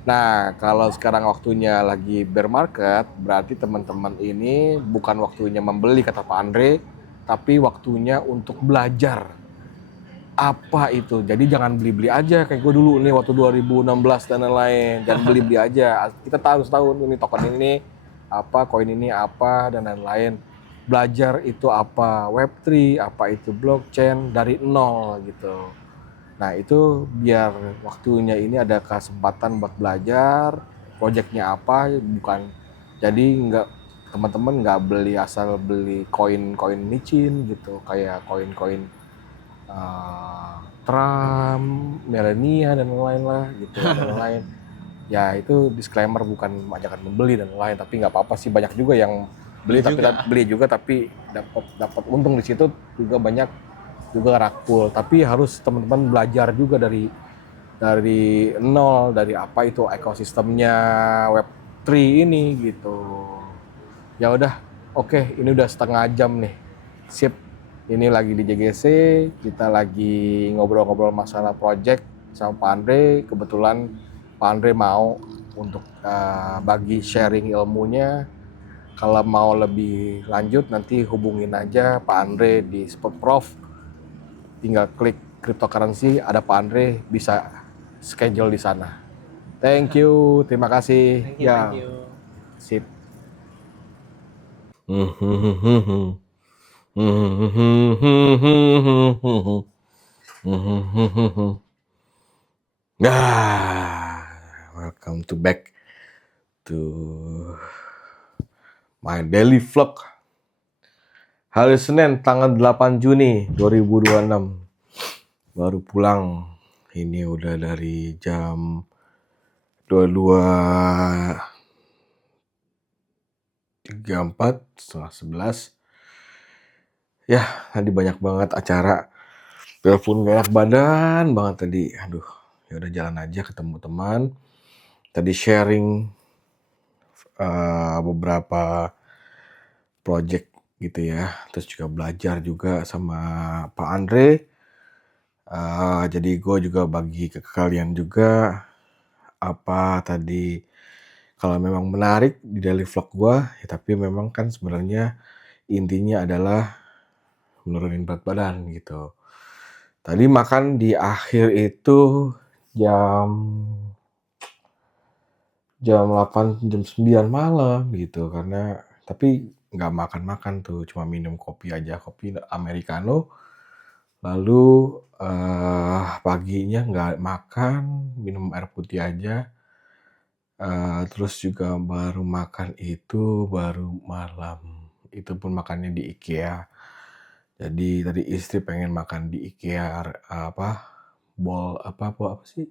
Nah, kalau sekarang waktunya lagi bear market, berarti teman-teman ini bukan waktunya membeli kata Pak Andre, tapi waktunya untuk belajar. Apa itu? Jadi jangan beli-beli aja kayak gue dulu nih waktu 2016 dan lain-lain. Jangan beli-beli aja. Kita tahu ini token ini apa, koin ini apa dan lain-lain. Belajar itu apa Web3, apa itu blockchain dari nol gitu. Nah itu biar waktunya ini ada kesempatan buat belajar, proyeknya apa, bukan jadi nggak teman-teman nggak beli asal beli koin-koin micin gitu, kayak koin-koin Trump, Melania dan lain-lain lah gitu dan lain. Ya itu disclaimer bukan ajakan membeli dan lain, tapi nggak apa-apa sih banyak juga yang beli tapi beli juga tapi dapat untung di situ juga banyak juga rakpul, tapi harus teman-teman belajar juga dari nol, dari apa itu ekosistemnya Web3 ini gitu. Ya udah, oke, ini udah setengah jam nih. Sip. Ini lagi di JGC, kita lagi ngobrol-ngobrol masalah project sama Pak Andre. Kebetulan Pak Andre mau untuk bagi sharing ilmunya. Kalau mau lebih lanjut nanti hubungin aja Pak Andre di Spot Prof. Tinggal klik cryptocurrency, ada Pak Andre, bisa schedule di sana. Thank you, terima kasih. Thank you. Sip. Welcome back to my daily vlog. Hari Senin tanggal 8 Juni 2026. Baru pulang. Ini udah dari jam 22.34, setengah 11. Ya, tadi banyak banget acara. Telepon gak enak badan banget tadi. Aduh, ya udah jalan aja ketemu teman. Tadi sharing beberapa project gitu ya. Terus juga belajar juga sama Pak Andre. Jadi gue juga bagi ke kalian juga apa tadi kalau memang menarik di daily vlog gue ya, tapi memang kan sebenarnya intinya adalah menurunin berat badan gitu. Tadi makan di akhir itu jam 8, jam 9 malam gitu, karena tapi nggak makan tuh, cuma minum kopi aja, kopi americano. Lalu paginya nggak makan, minum air putih aja. Terus juga baru makan itu baru malam, itu pun makannya di IKEA. Jadi tadi istri pengen makan di IKEA, apa sih,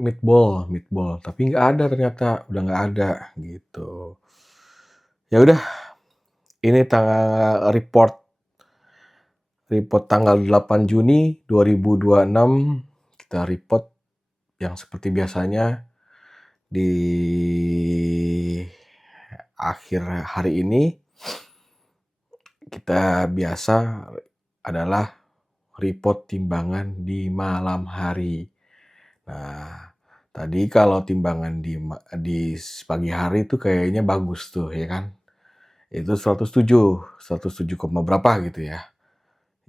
meatball, tapi nggak ada ternyata, udah nggak ada, gitu. Ya udah, ini report tanggal 8 Juni 2026, kita report yang seperti biasanya di akhir hari ini. Kita biasa adalah report timbangan di malam hari. Nah, tadi kalau timbangan di pagi hari itu kayaknya bagus tuh, ya kan? Itu 107 berapa gitu ya.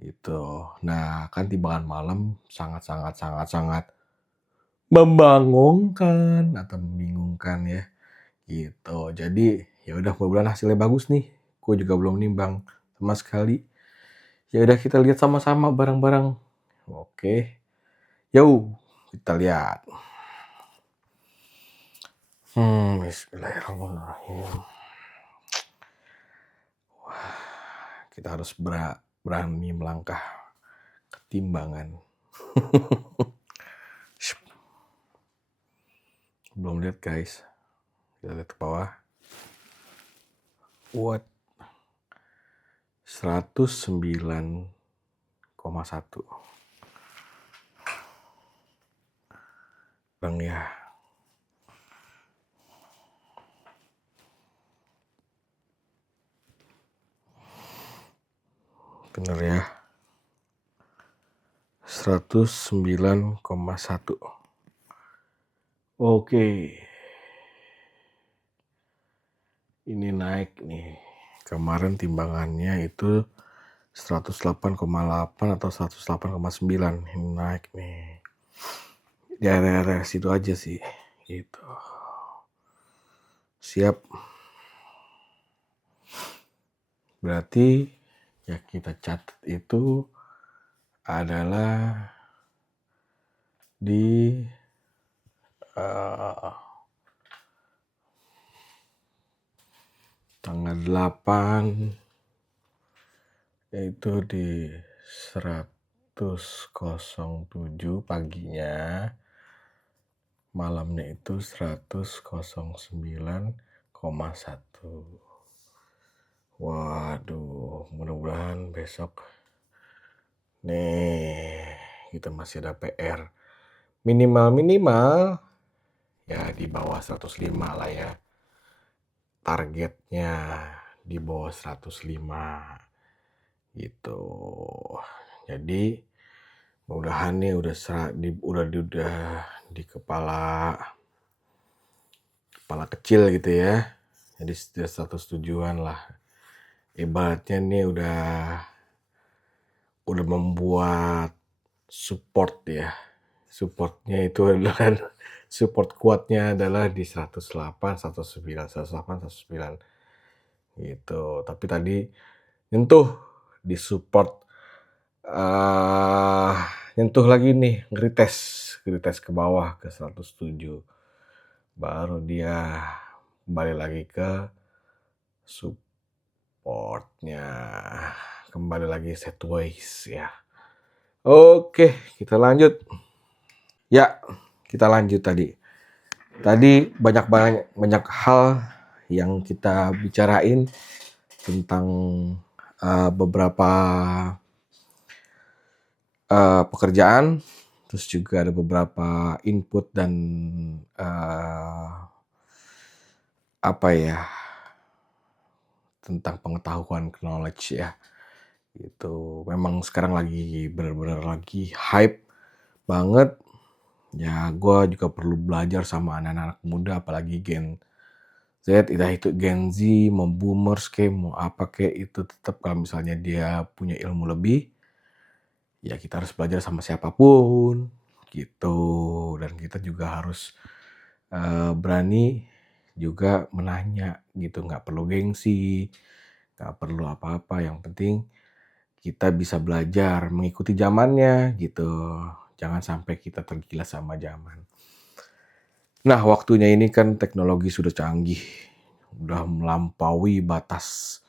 Itu. Nah, kan timbangan malam sangat membangunkan atau membingungkan ya, gitu. Jadi, ya udah mudah-mudahan hasilnya bagus nih. Gue juga belum nimbang sama sekali. Ya udah kita lihat sama-sama bareng-bareng. Oke. Yuk, kita lihat. Bismillahirrahmanirrahim. Kita harus berani melangkah ke timbangan. Belum lihat guys. Kita lihat ke bawah. What? 109,1. Bang ya. Bener ya. 109,1. Oke. Ini naik nih. Kemarin timbangannya itu 108,8 atau 108,9. Ini naik nih. Di area-area situ aja sih. Gitu. Siap. Berarti ya kita catat itu adalah di tanggal 8, yaitu di 100.07 paginya, malamnya itu 109,1. Waduh, mudah-mudahan besok nih kita masih ada PR. Minimal ya di bawah 105 lah ya. Targetnya di bawah 105 gitu. Jadi mudah-mudahan nih udah di kepala kecil gitu ya. Jadi sudah 107-an lah. Ibaratnya nih udah membuat support ya. Supportnya itu adalah support kuatnya adalah di 108, 109 gitu. Tapi tadi nyentuh di support, nyentuh lagi nih, ngerites ke bawah ke 107. Baru dia kembali lagi ke supportnya, kembali lagi sideways ya. Oke, kita lanjut. Ya, kita lanjut tadi. Tadi banyak hal yang kita bicarain tentang beberapa pekerjaan, terus juga ada beberapa input dan tentang pengetahuan, knowledge ya. Itu memang sekarang lagi benar-benar lagi hype banget. Ya, gue juga perlu belajar sama anak-anak muda, apalagi Gen Z, entah itu Gen Z, mau boomers mau apa itu tetap kalau misalnya dia punya ilmu lebih, ya kita harus belajar sama siapapun, gitu. Dan kita juga harus berani juga menanya, gitu. Nggak perlu gengsi, nggak perlu apa-apa, yang penting kita bisa belajar, mengikuti zamannya, gitu. Jangan sampai kita tergila sama zaman. Nah, waktunya ini kan teknologi sudah canggih, udah melampaui batas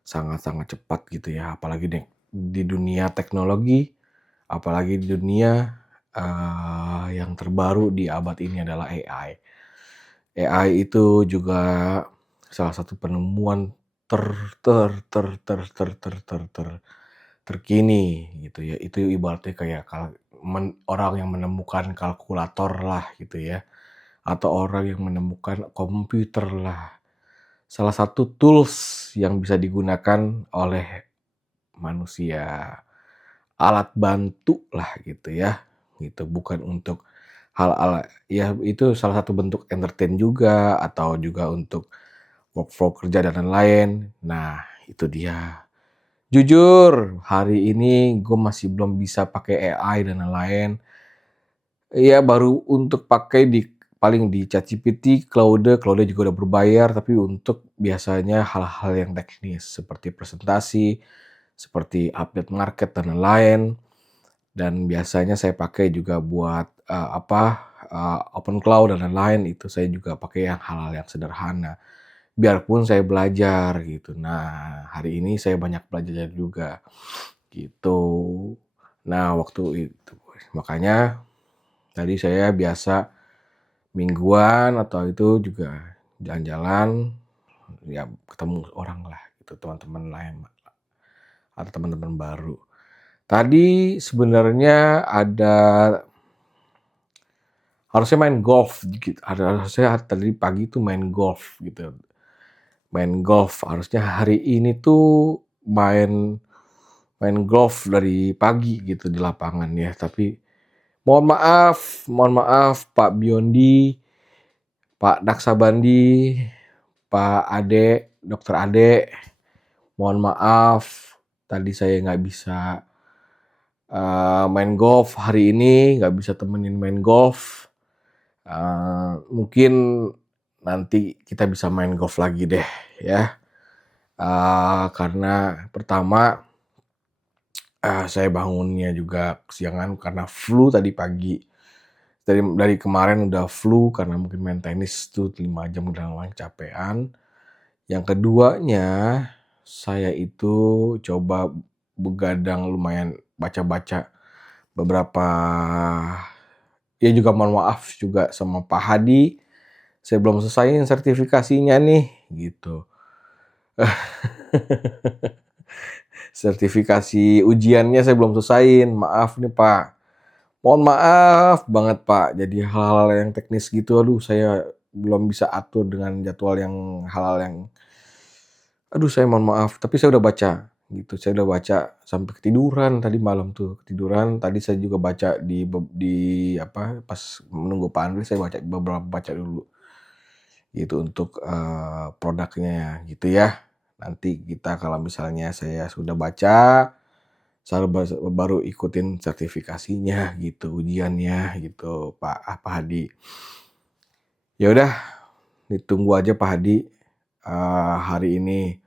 sangat-sangat cepat gitu ya, apalagi di dunia teknologi, apalagi di dunia yang terbaru di abad ini adalah AI. AI itu juga salah satu penemuan ter ter ter ter ter ter ter ter terkini gitu ya. Itu ibaratnya kayak orang yang menemukan kalkulator lah gitu ya, atau orang yang menemukan komputer lah. Salah satu tools yang bisa digunakan oleh manusia, alat bantu lah gitu ya, gitu. Bukan untuk hal-hal ya itu salah satu bentuk entertain juga atau juga untuk workflow kerja dan lain-lain. Nah, itu dia. Jujur, hari ini gue masih belum bisa pakai AI dan lain-lain. Iya, baru untuk pakai paling di ChatGPT, Claude juga udah berbayar, tapi untuk biasanya hal-hal yang teknis seperti presentasi, seperti update market dan lain-lain. Dan biasanya saya pakai juga buat Open Cloud dan lain-lain, itu saya juga pakai yang hal-hal yang sederhana. Biarpun saya belajar gitu. Nah, hari ini saya banyak belajar juga gitu. Nah, waktu itu makanya tadi saya biasa mingguan atau itu juga jalan-jalan, ya ketemu orang lah gitu, teman-teman lain atau teman-teman baru. Tadi sebenarnya harusnya main golf gitu, harusnya tadi pagi tuh main golf gitu. Main golf, harusnya hari ini tuh main main golf dari pagi gitu di lapangan ya, tapi mohon maaf Pak Biondi, Pak Daksabandi, Pak Ade, Dokter Ade, mohon maaf tadi saya nggak bisa main golf hari ini, nggak bisa temenin main golf. Mungkin nanti kita bisa main golf lagi deh ya. Karena pertama saya bangunnya juga kesiangan karena flu tadi pagi. Dari kemarin udah flu karena mungkin main tenis tuh 5 jam udah mulai kecapean. Yang keduanya, saya itu coba begadang lumayan baca-baca beberapa ya juga mohon maaf juga sama Pak Hadi, saya belum selesaiin sertifikasinya nih, gitu. Sertifikasi ujiannya saya belum selesaiin, maaf nih Pak. Mohon maaf banget Pak, jadi hal-hal yang teknis gitu, aduh saya belum bisa atur dengan jadwal yang hal-hal yang aduh saya mohon maaf, tapi saya udah baca gitu, saya udah baca sampai ketiduran tadi malam tuh, ketiduran. Tadi saya juga baca pas menunggu Pak Andri saya baca dulu gitu untuk, produknya gitu ya. Nanti kita kalau misalnya saya sudah baca, saya baru ikutin sertifikasinya gitu, ujiannya gitu Pak Hadi. Ya udah ditunggu aja Pak Hadi, hari ini.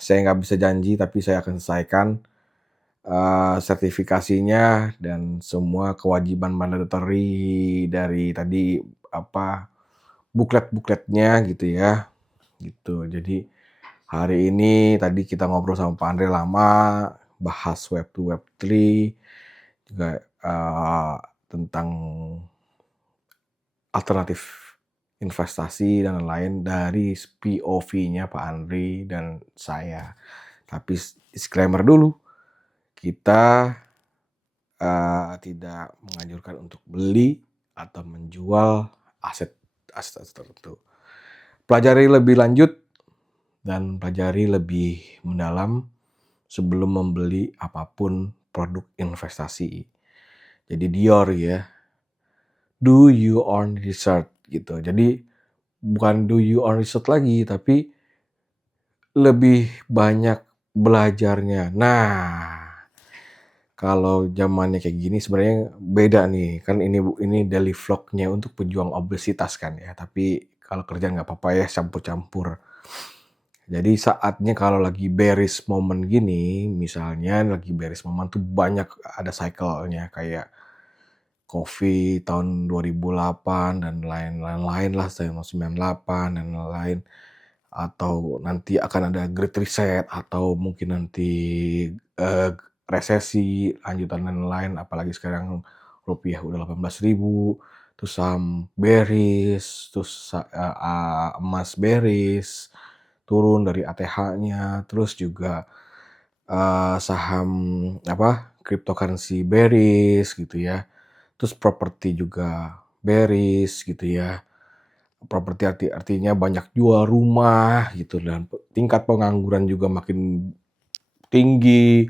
Saya nggak bisa janji tapi saya akan selesaikan sertifikasinya dan semua kewajiban mandatory dari tadi bukletnya gitu ya, gitu. Jadi hari ini tadi kita ngobrol sama Pak Andre lama, bahas Web2, Web3 juga tentang alternatif investasi dan lain-lain dari POV-nya Pak Andri dan saya. Tapi disclaimer dulu, kita tidak menganjurkan untuk beli atau menjual aset tertentu. Pelajari lebih lanjut dan pelajari lebih mendalam sebelum membeli apapun produk investasi. Jadi Dior ya, do your own research gitu. Jadi bukan do your own research lagi, tapi lebih banyak belajarnya. Nah, kalau zamannya kayak gini sebenarnya beda nih, kan ini daily vlog-nya untuk pejuang obesitas kan ya, tapi kalau kerjaan nggak apa-apa ya campur-campur. Jadi saatnya kalau lagi bearish moment gini, misalnya lagi bearish moment tuh banyak ada cycle-nya kayak COVID tahun 2008 dan lain-lain lah, tahun 98 dan lain-lain. Atau nanti akan ada Great Reset atau mungkin nanti resesi lanjutan dan lain-lain, apalagi sekarang rupiah udah 18.000, terus saham bearish, terus emas bearish, turun dari ATH-nya, terus juga saham cryptocurrency bearish gitu ya. Terus properti juga bearish gitu ya. Properti artinya banyak jual rumah gitu dan tingkat pengangguran juga makin tinggi.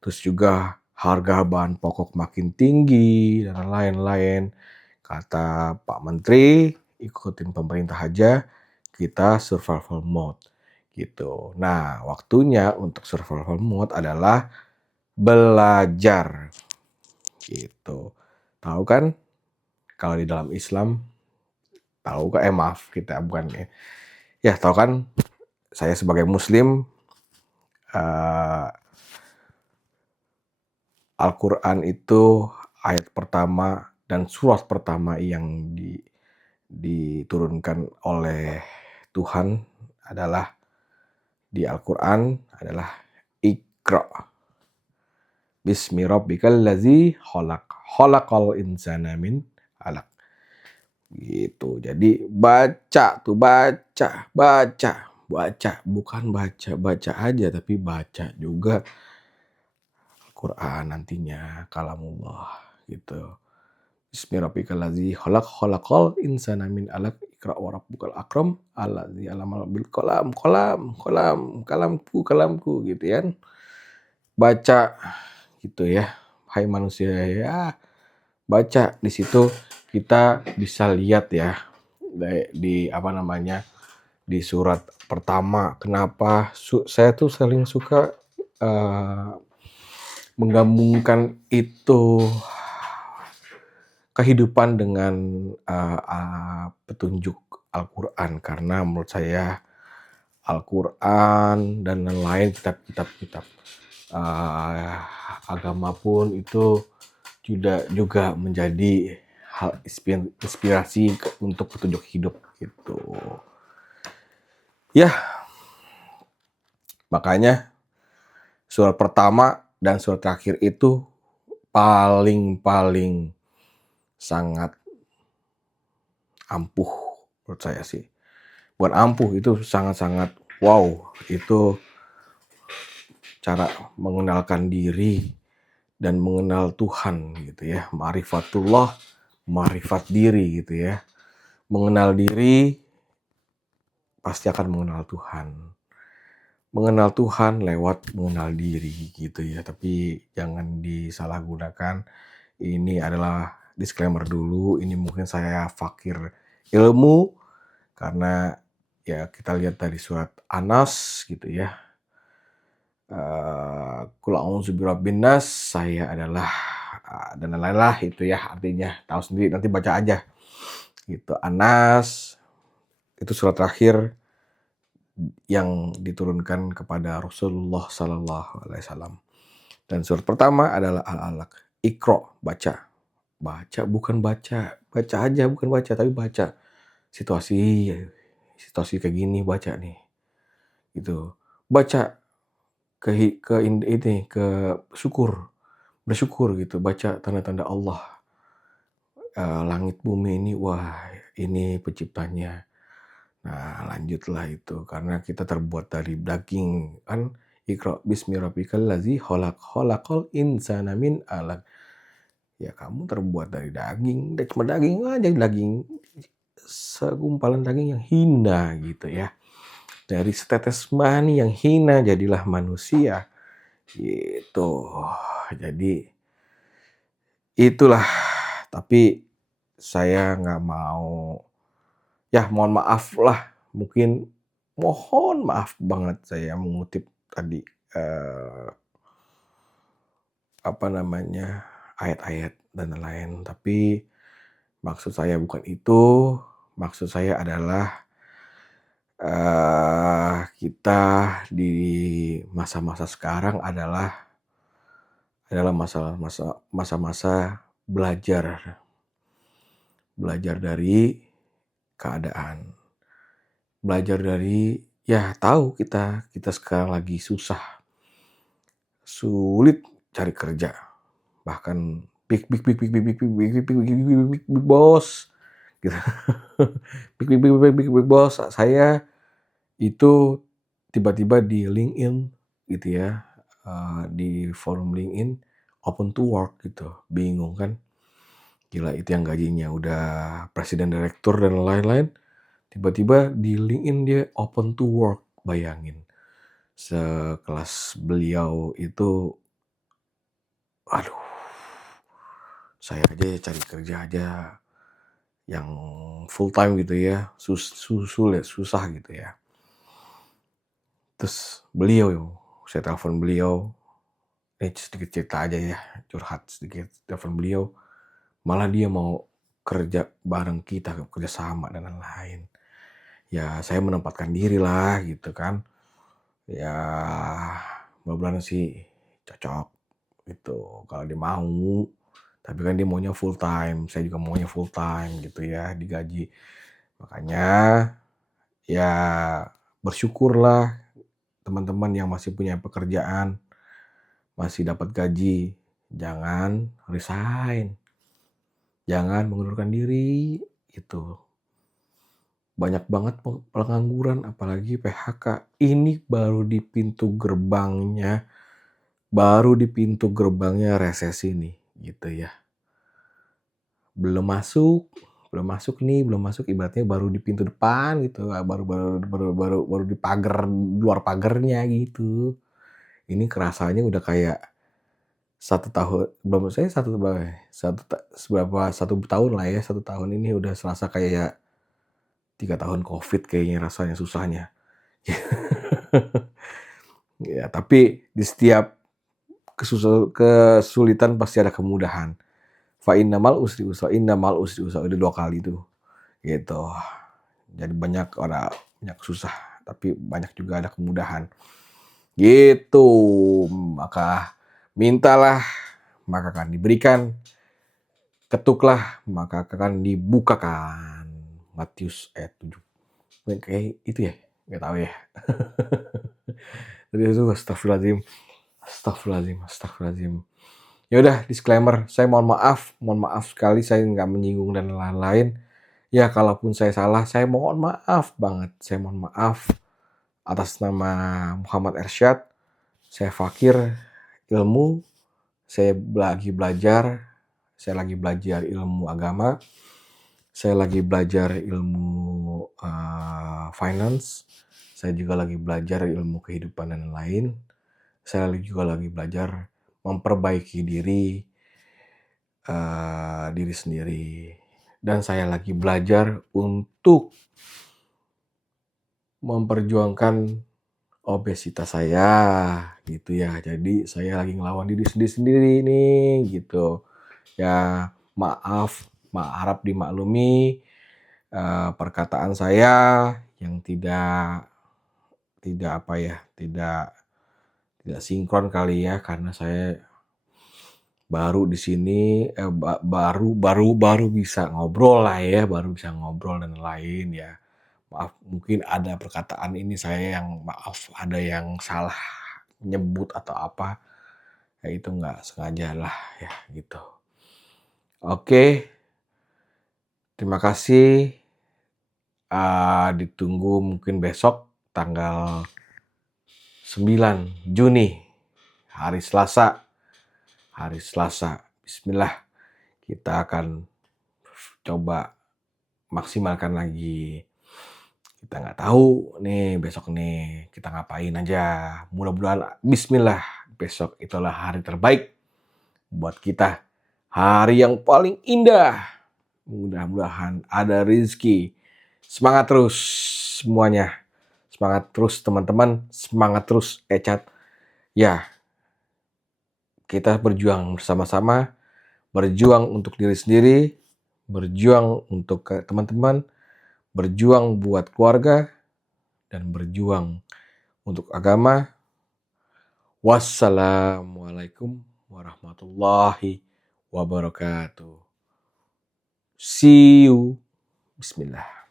Terus juga harga bahan pokok makin tinggi dan lain-lain. Kata Pak Menteri, ikutin pemerintah aja, kita survival mode gitu. Nah, waktunya untuk survival mode adalah belajar gitu. Tahu kan kalau di dalam Islam, tahu kan? Maaf, kita bukan ya. Ya, tahu kan saya sebagai muslim Al-Quran itu ayat pertama dan surat pertama yang diturunkan oleh Tuhan adalah di Al-Quran adalah Iqra. Bismi rabbikal ladzi khalaq. Khalaqal insana min 'alaq. Gitu. Jadi baca tuh, baca, bukan baca aja tapi baca juga Al-Quran nantinya, kalamullah gitu. Bismi rabbikal ladzi khalaq, khalaqal insana min 'alaq, iqra wa rabbukal akram, alladzi 'allama bil qalam, kalamku gitu kan. Baca gitu ya. Hai manusia ya, baca di situ kita bisa lihat ya di di surat pertama. Kenapa saya tuh sering suka menggabungkan itu kehidupan dengan petunjuk Al-Quran, karena menurut saya Al-Quran dan lain-lain kitab-kitab agama pun itu juga menjadi hal inspirasi untuk petunjuk hidup gitu. Ya, makanya surat pertama dan surat terakhir itu paling sangat ampuh menurut saya sih. Bukan ampuh, itu sangat-sangat wow. Itu cara mengenalkan diri dan mengenal Tuhan gitu ya. Ma'rifatullah, ma'rifat diri gitu ya. Mengenal diri pasti akan mengenal Tuhan. Mengenal Tuhan lewat mengenal diri gitu ya. Tapi jangan disalahgunakan. Ini adalah disclaimer dulu. Ini mungkin saya fakir ilmu karena ya kita lihat dari surat Anas gitu ya. Qul a'udzu birabbin nas, saya adalah dan lain-lain lah itu ya, artinya tahu sendiri, nanti baca aja gitu. Anas itu surat terakhir yang diturunkan kepada Rasulullah Sallallahu Alaihi Wasallam, dan surat pertama adalah Al-Alaq. Iqra, baca bukan baca aja, bukan baca tapi baca situasi kayak gini, baca nih gitu. Baca bersyukur gitu, baca tanda-tanda Allah. Langit bumi ini, wah ini penciptanya. Nah, lanjutlah itu, karena kita terbuat dari daging kan. Iqra bismi rabbikal ladzi khalaq, khalaqal insana min 'alaq. Ya kamu terbuat dari daging, cuma daging aja, daging segumpalan daging yang hina gitu ya. Dari setetes mani yang hina jadilah manusia. Gitu. Jadi itulah, tapi saya nggak mau, ya mohon maaf lah, mungkin mohon maaf banget saya mengutip tadi ayat-ayat dan lain-lain, tapi maksud saya bukan itu. Maksud saya adalah kita di masa-masa sekarang adalah masa-masa belajar dari keadaan, belajar dari ya tahu kita sekarang lagi sulit cari kerja, bahkan big boss gitu. Big boss, saya itu tiba-tiba di LinkedIn gitu ya, di forum LinkedIn open to work gitu, bingung kan. Gila itu yang gajinya udah presiden direktur dan lain-lain, tiba-tiba di LinkedIn dia open to work, bayangin. Sekelas beliau itu, aduh, saya aja cari kerja aja yang full time gitu ya, sulit, susah gitu ya. Terus beliau, saya telepon beliau, sedikit cerita aja ya, curhat sedikit, telepon beliau, malah dia mau kerja bareng kita, kerja sama dan lain-lain. Ya saya menempatkan diri lah gitu kan. Ya mudah-mudahan sih cocok gitu kalau dia mau. Tapi kan dia maunya full time, saya juga maunya full time gitu ya, digaji. Makanya ya bersyukurlah teman-teman yang masih punya pekerjaan, masih dapat gaji, jangan resign, jangan mengundurkan diri, gitu. Banyak banget pengangguran, apalagi PHK. Ini baru di pintu gerbangnya resesi nih, gitu ya. Belum masuk, belum masuk ibaratnya baru di pintu depan gitu, baru di pagar, luar pagarnya gitu. Ini kerasanya udah kayak 1 tahun, belum saya 1 tahun lah ya, 1 tahun ini udah serasa kayak 3 tahun Covid kayaknya rasanya susahnya. Ya, tapi di setiap kesulitan pasti ada kemudahan. Fa innamal usri usra, innamal usri usra, udah 2 kali tuh, gitu. Jadi banyak susah, tapi banyak juga ada kemudahan. Gitu, maka mintalah, maka akan diberikan. Ketuklah, maka akan dibukakan. Matius ayat 7. Kayak itu ya? Nggak tahu ya. Jadi itu astagfirullahaladzim. Ya udah, disclaimer, saya mohon maaf sekali saya nggak menyinggung dan lain-lain. Ya kalaupun saya salah, saya mohon maaf banget. Saya mohon maaf atas nama Muhammad Ersyad. Saya fakir ilmu, saya lagi belajar ilmu agama, saya lagi belajar ilmu finance, saya juga lagi belajar ilmu kehidupan dan lain. Saya juga lagi belajar memperbaiki diri sendiri. Dan saya lagi belajar untuk memperjuangkan obesitas saya, gitu ya. Jadi saya lagi ngelawan diri sendiri nih, gitu. Ya harap dimaklumi perkataan saya yang tidak apa ya, tidak sinkron kali ya, karena saya baru di sini, baru bisa ngobrol lah ya, baru bisa ngobrol dan lain ya. Maaf, mungkin ada perkataan ini saya yang ada yang salah nyebut atau apa, ya itu nggak sengaja lah ya gitu. Oke, terima kasih. Ditunggu mungkin besok tanggal 9 Juni, hari Selasa. Bismillah, kita akan coba maksimalkan lagi. Kita nggak tahu nih besok nih kita ngapain aja. Mudah-mudahan bismillah besok itulah hari terbaik buat kita. Hari yang paling indah. Mudah-mudahan ada rezeki. Semangat terus semuanya. Semangat terus teman-teman. Semangat terus Ecat. Ya, kita berjuang bersama-sama. Berjuang untuk diri sendiri. Berjuang untuk teman-teman. Berjuang buat keluarga. Dan berjuang untuk agama. Wassalamualaikum warahmatullahi wabarakatuh. See you. Bismillah.